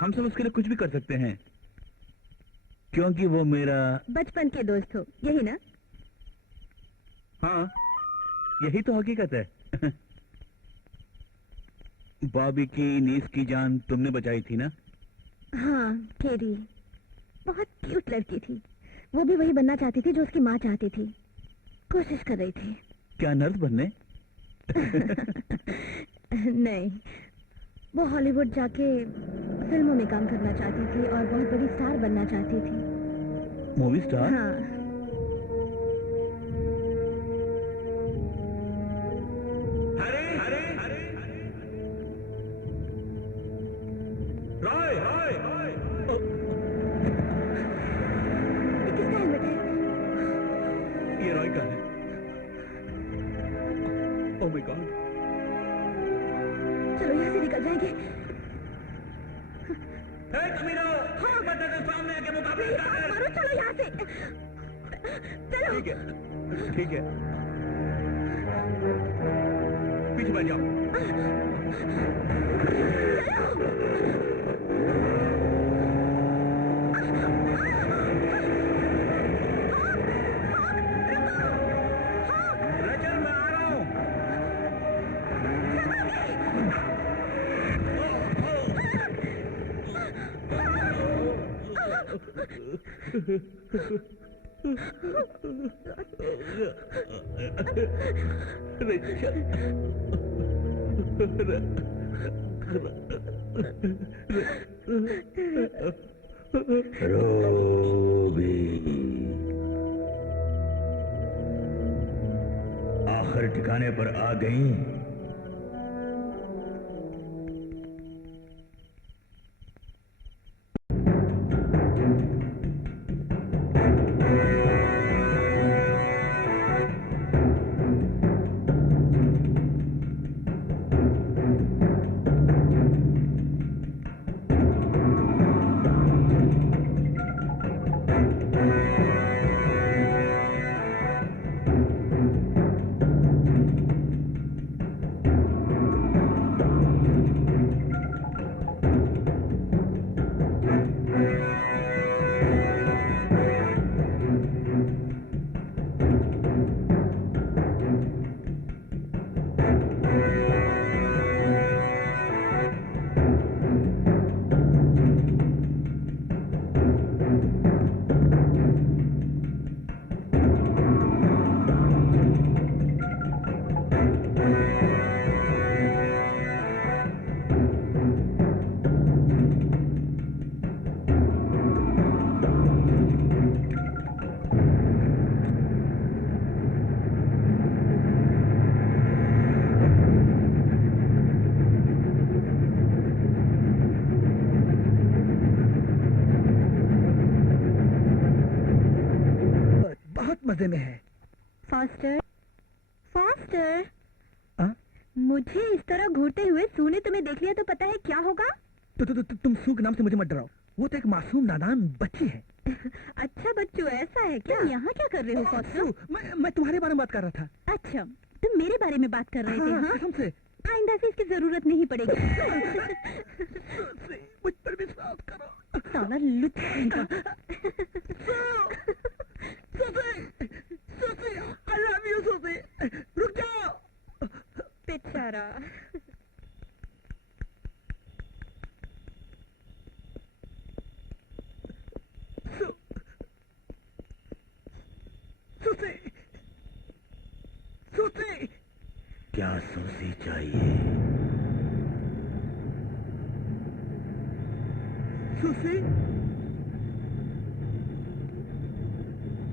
हम सब उसके लिए कुछ भी कर सकते हैं, क्योंकि वो मेरा बचपन के दोस्त हो, यही ना? हाँ, यही तो हकीकत है। बॉबी की नीस की जान तुमने बचाई थी ना? हाँ, केरी बहुत क्यूट लड़की थी। वो भी वही बनना चाहती थी जो उसकी माँ चाहती थी। कोशिश कर रही थी। क्या नर्स बनने? नहीं, वो हॉलीवुड जाके फिल्मों में काम करना चाहती थी और बहुत बड़ी स्टार बनना चाहती थी। Movie star? हाँ। किसका हेलमेट है? ये रॉय का है। Oh my God. चलो यहाँ से निकल जाएंगे। हाँ, सामने आके मुकाबला कर। मारो, चलो यहाँ से। चलो। ठीक है, ठीक है। पीछे बैठ जाओ। रचल, मैं आ रहा हूँ। रोबी, आखिर ठिकाने पर आ गई। मजे में है। Faster, faster. हाँ? मुझे इस तरह घूरते हुए सू ने तुम्हें देख लिया तो पता है क्या होगा? तुम सू के नाम से मुझे मत डराओ। वो तो एक मासूम नादान बच्ची है। अच्छा बच्चू, ऐसा है क्या? यहाँ क्या कर रहे हो फास्टर? मैं तुम्हारे बारे में बात कर रहा था। अच्छा, तुम मेरे बारे में बात कर रहे थे? हाँ, कसम से। आइंदा से इसकी जरूरत नहीं पड़ेगी। मुझ पर विश्वास करो। साला लुच्चा। I love you, Susie. रुक जाओ। बेचारा। सुसी, क्या सूसी चाहिए? सुसी,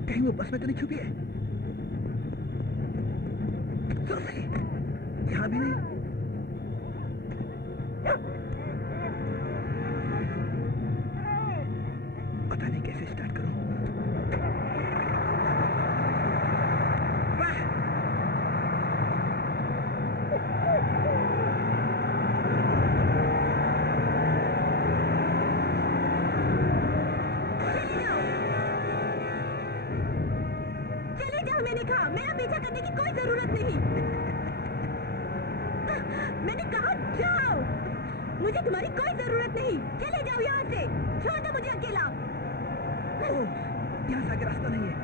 कहीं वो बस में तो नहीं छुपी है? सुसी, यहाँ भी नहीं। पता नहीं कैसे स्टार्ट करूं। मैंने कहा मेरा पीछा करने की कोई जरूरत नहीं। मैंने कहा जाओ, मुझे तुम्हारी कोई जरूरत नहीं। चले जाओ यहाँ से, छोड़ दो मुझे अकेला। यहाँ से आगे रास्ता नहीं है।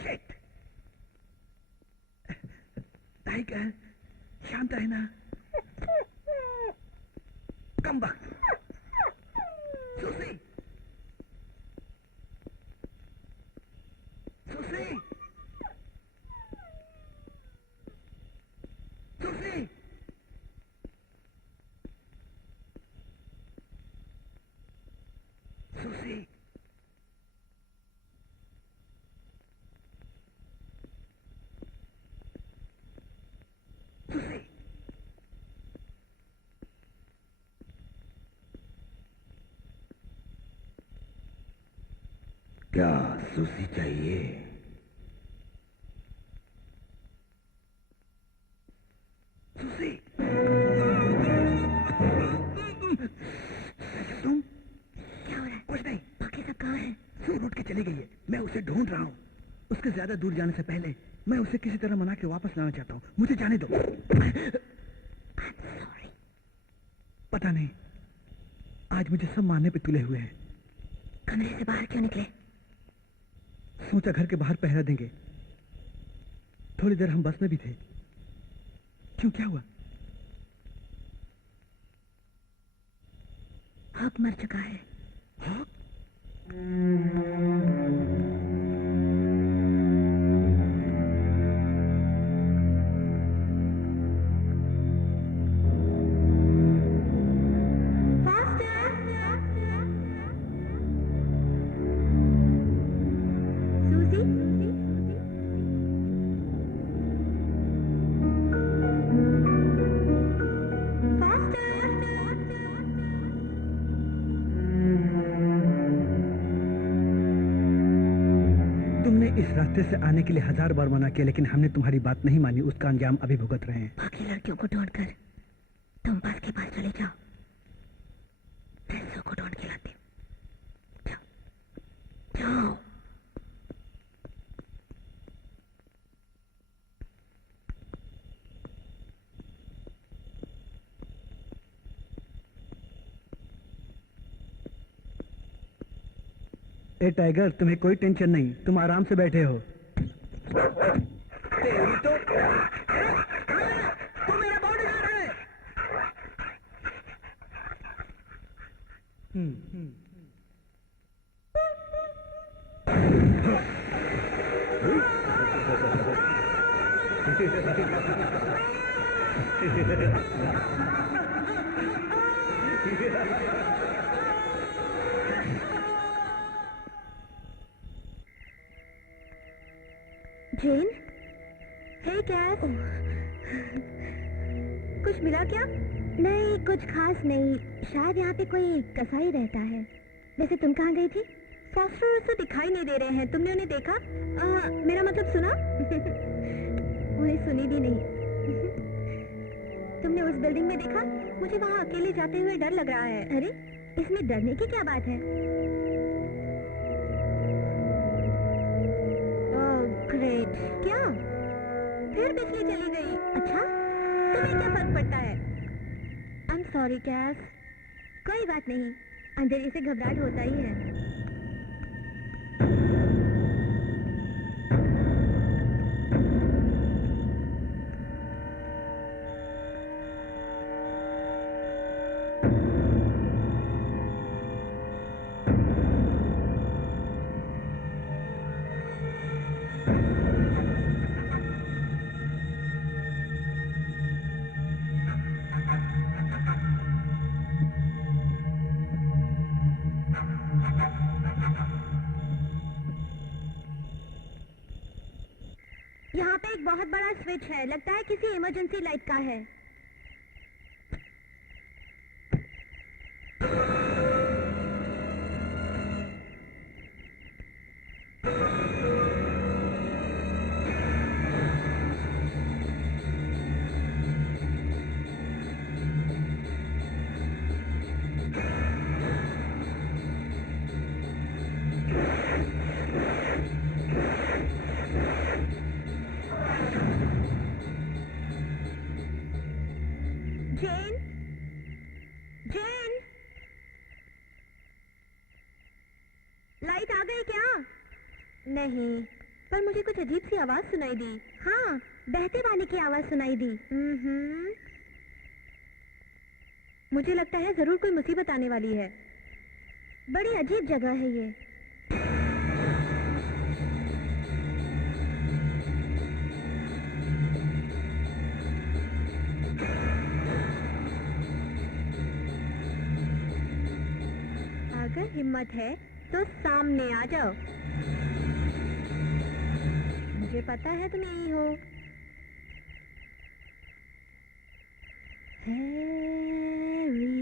Shit! टाइगर, शांत रहना। Come back. सुसी, सुसी, सुसी, सुसी, सुसी, क्या सूसी चाहिए? सुसी, तुम क्या हो रहा है? कुछ नहीं। बाकी सब कहाँ है? सू रूट के चली गई है। मैं उसे ढूंढ रहा हूँ। उसके ज्यादा दूर जाने से पहले मैं उसे किसी तरह मना के वापस लाना चाहता हूँ, मुझे जाने दो। सॉरी। पता नहीं, आज मुझे सब मारने पे तुले हुए हैं। कमरे से बाहर क्यों निकले? सोचा घर के बाहर पहरा देंगे। थोड़ी देर हम बस में भी थे। क्यों, क्या हुआ? हक मर चुका है। हाँ? इस रास्ते से आने के लिए 1000 बार मना किया, लेकिन हमने तुम्हारी बात नहीं मानी। उसका अंजाम अभी भुगत रहे हैं। बाकी लड़कियों को ढूंढकर तुम बस के पास चले जाओ, मैं सो को ढूंढ के लाती हूँ। जाओ जाओ। ए टाइगर, तुम्हें कोई टेंशन नहीं, तुम आराम से बैठे हो। तेरी तो तू मेरा बॉडीगार्ड है। जेन, हे कैट, कुछ मिला क्या? नहीं, कुछ खास नहीं। शायद यहाँ पे कोई कसाई रहता है। वैसे तुम कहाँ गई थी? फॉस्टर तो दिखाई नहीं दे रहे हैं। तुमने उन्हें देखा? मेरा मतलब सुना? उन्हें सुनी भी नहीं। तुमने उस बिल्डिंग में देखा? मुझे वहाँ अकेले जाते हुए डर लग रहा है। अरे, इसमें डरने की क्या बात है? ग्रेट। क्या? फिर बिजली चली गई? अच्छा, तुम्हें क्या फर्क पड़ता है? आई एम सॉरी कैस, कोई बात नहीं। अंधेरे से घबराहट होता ही है। यहाँ पे एक बहुत बड़ा स्विच है, लगता है किसी इमरजेंसी लाइट का है। जेन, जेन, लाइट आ गई क्या? नहीं, पर मुझे कुछ अजीब सी आवाज सुनाई दी। हाँ, बहते पानी की आवाज सुनाई दी। मुझे लगता है जरूर कोई मुसीबत आने वाली है। बड़ी अजीब जगह है ये। अगर हिम्मत है तो सामने आ जाओ। मुझे पता है तुम यही हो। हैरी,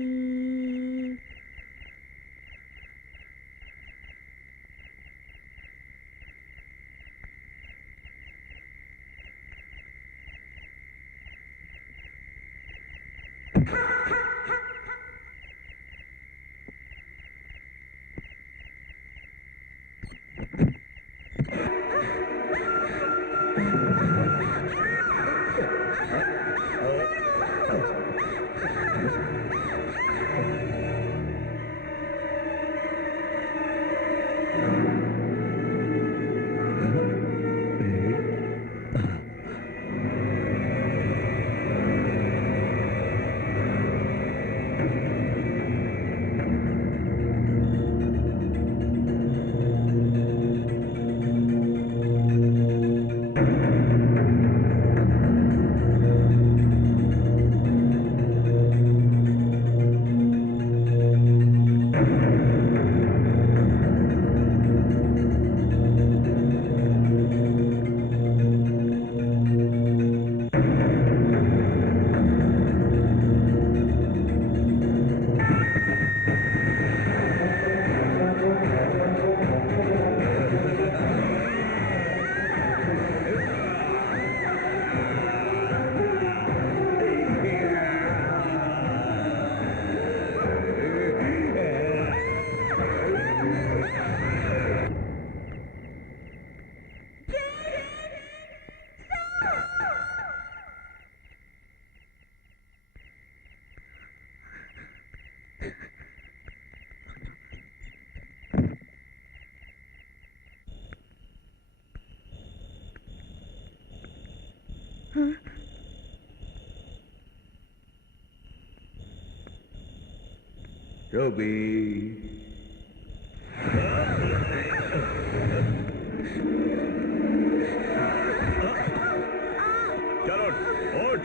टोबी, चलो उठ।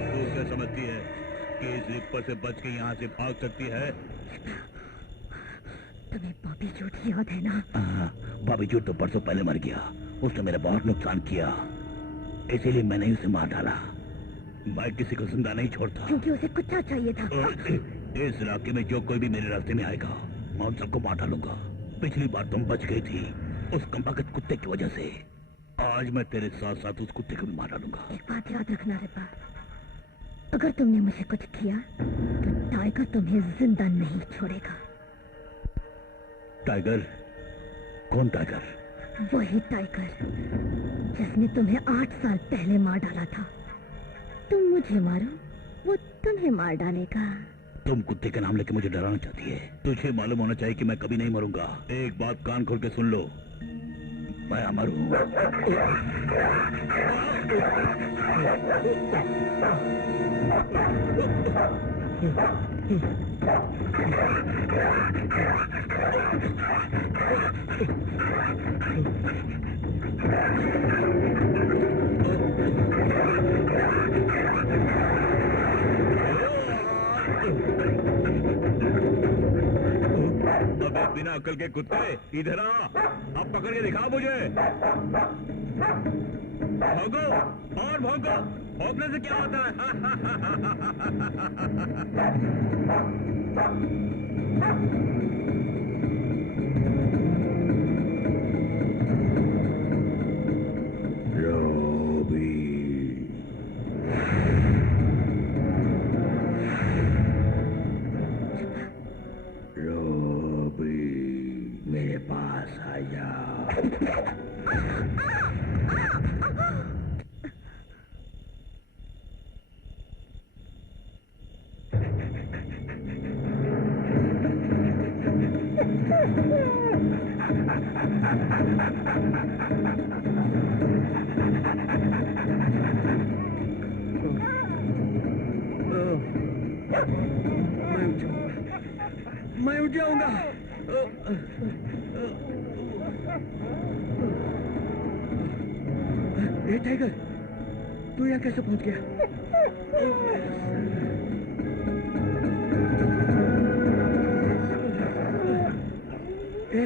तू क्या समझती है कि इस रिपर से बच के यहाँ से भाग सकती है? तुम्हें बॉबी जूट याद है ना? बॉबी जूट तो परसों पहले मर गया। उसने मेरा बहुत नुकसान किया, इसीलिए मैंने ही उसे मार डाला। मैं किसी को जिंदा नहीं छोड़ता, क्योंकि उसे कुत्ता चाहिए था। इस इलाके में जो कोई भी मेरे रास्ते में आएगा मैं उन सबको मार डालूंगा। पिछली बार तुम बच गई थी उस कमबख्त कुत्ते की वजह से, आज मैं तेरे साथ साथ उस कुत्ते को भी मार डालूंगा। एक बात याद रखना रिपा, अगर तुमने मुझे कुछ किया तो टाइगर तुम्हें जिंदा नहीं छोड़ेगा। टाइगर? कौन टाइगर? वही टाइगर जिसने तुम्हें 8 साल पहले मार डाला था। तुम मुझे मारो, वो तुम्हें मार डालेगा। तुम कुत्ते का नाम लेके मुझे डराना चाहती है। तुझे मालूम होना चाहिए कि मैं कभी नहीं मरूंगा। एक बात कान खोल के सुन लो, मैं अमर हूँ। अबे बिना अकल के कुत्ते, इधर आ। अब पकड़ के दिखा मुझे। भागो और भागो, भौंकने से क्या होता मेरे पास आ जा। मैं उठ जाऊंगा। ए टाइगर, तू यहाँ कैसे पहुंच गया? ए,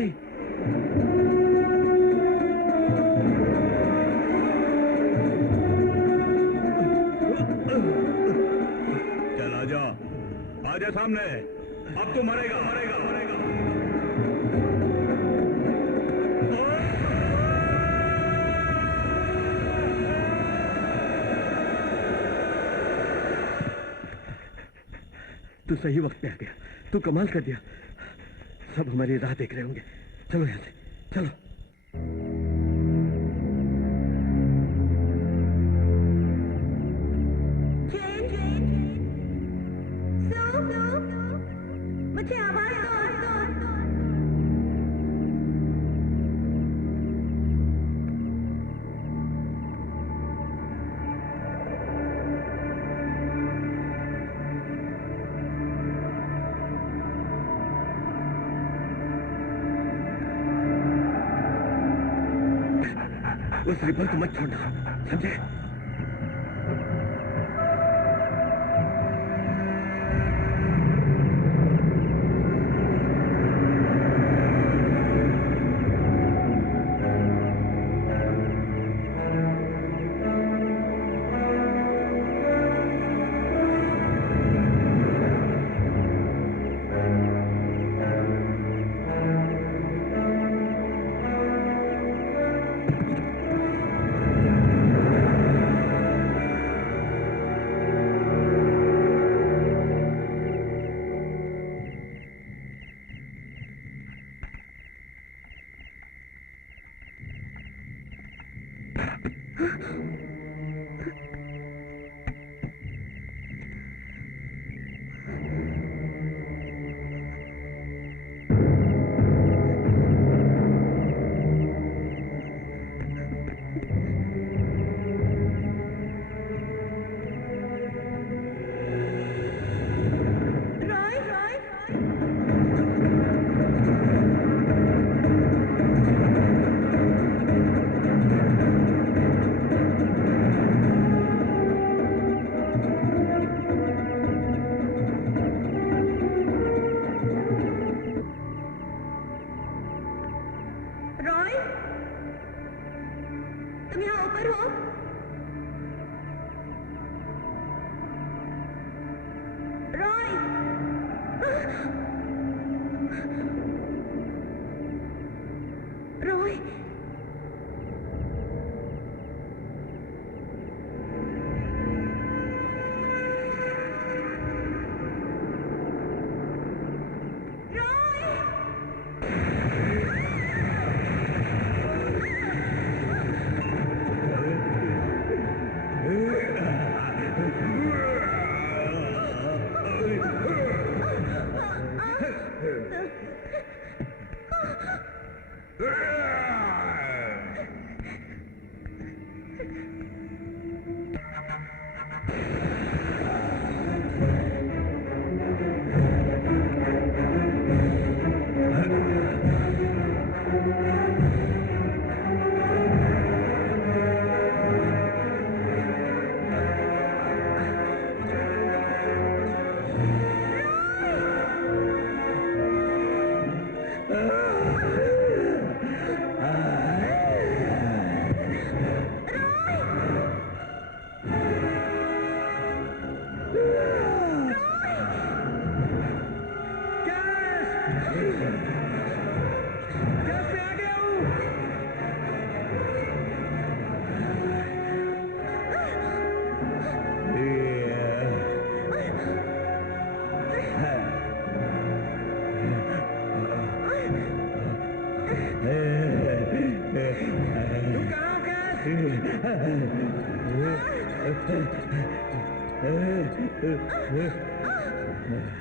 चल आजा, आजा सामने। अब तो मरेगा मरेगा मरेगा। तू सही वक्त पे आ गया। तू कमाल कर दिया। सब हमारी राह देख रहे होंगे। चलो यहाँ से, चलो। मुझे आवाज दो। उस रिपर को मत छोड़ना, समझे?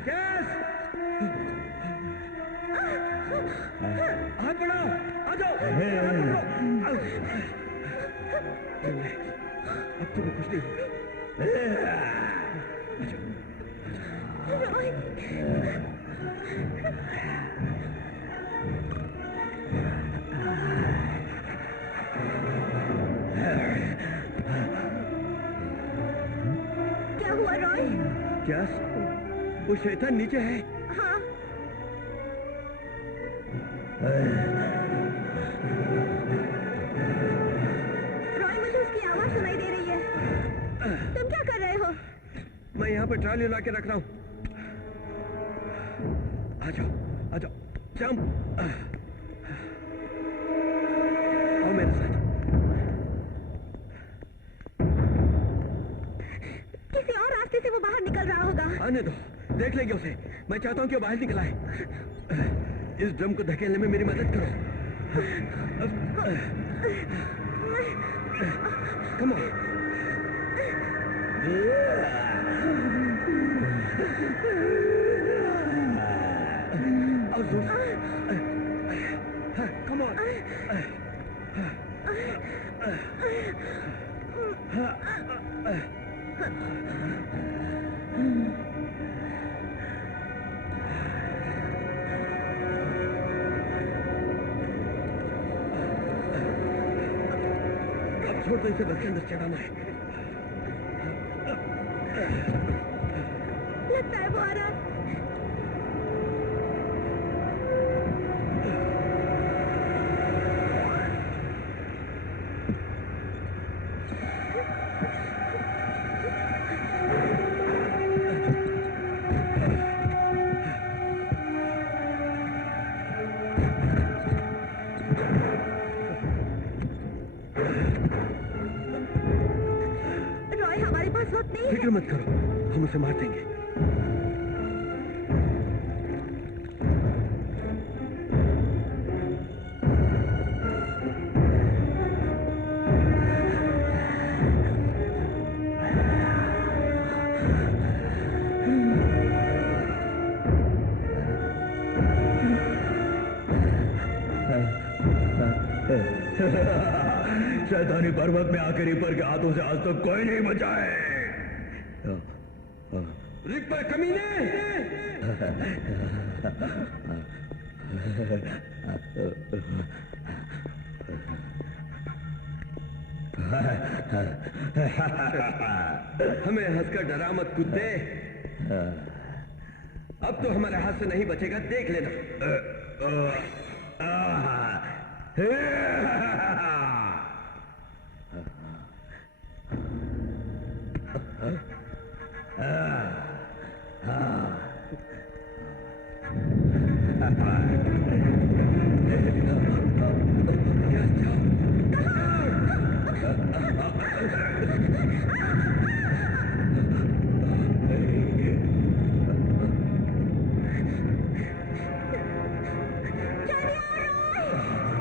कैस, हाथ बढ़ाओ, आ जाओ, अब तुम्हें कुछ नहीं होगा। क्या हुआ रॉय? क्या वो शैतान नीचे है? हाँ, रॉय मुझे उसकी आवाज सुनाई दे रही है। तुम क्या कर रहे हो? मैं यहाँ पर ट्रॉली ला के रख रहा हूँ। आ जाओ, आ जाओ, जंप। आओ मेरे साथ। किसी और रास्ते से वो बाहर निकल रहा होगा। आने दो, देख लेंगे उसे। मैं चाहता हूँ कि वो बाहर निकल आए। इस ड्रम को धकेलने में मेरी मदद करो। Come on. Come on. अब छोड़ दो, इसे बस के अंदर चढ़ाना है। लगता है वो आ रहा है। रॉय, हमारे पास वक्त नहीं है। फिक्र मत करो, हम उसे मार देंगे। शैतानी पर्वत में आकर रीपर के हाथों से आज तक कोई नहीं बचा है। रिपर कमीने! हमें हंसकर डरा मत कुत्ते। अब तो हमारे हाथ से नहीं बचेगा, देख लेना।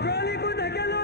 ट्रॉली को धकेलो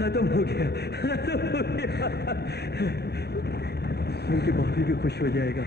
खत्म हो गया, खत्म हो गया। उनकी भाभी भी खुश हो जाएगा।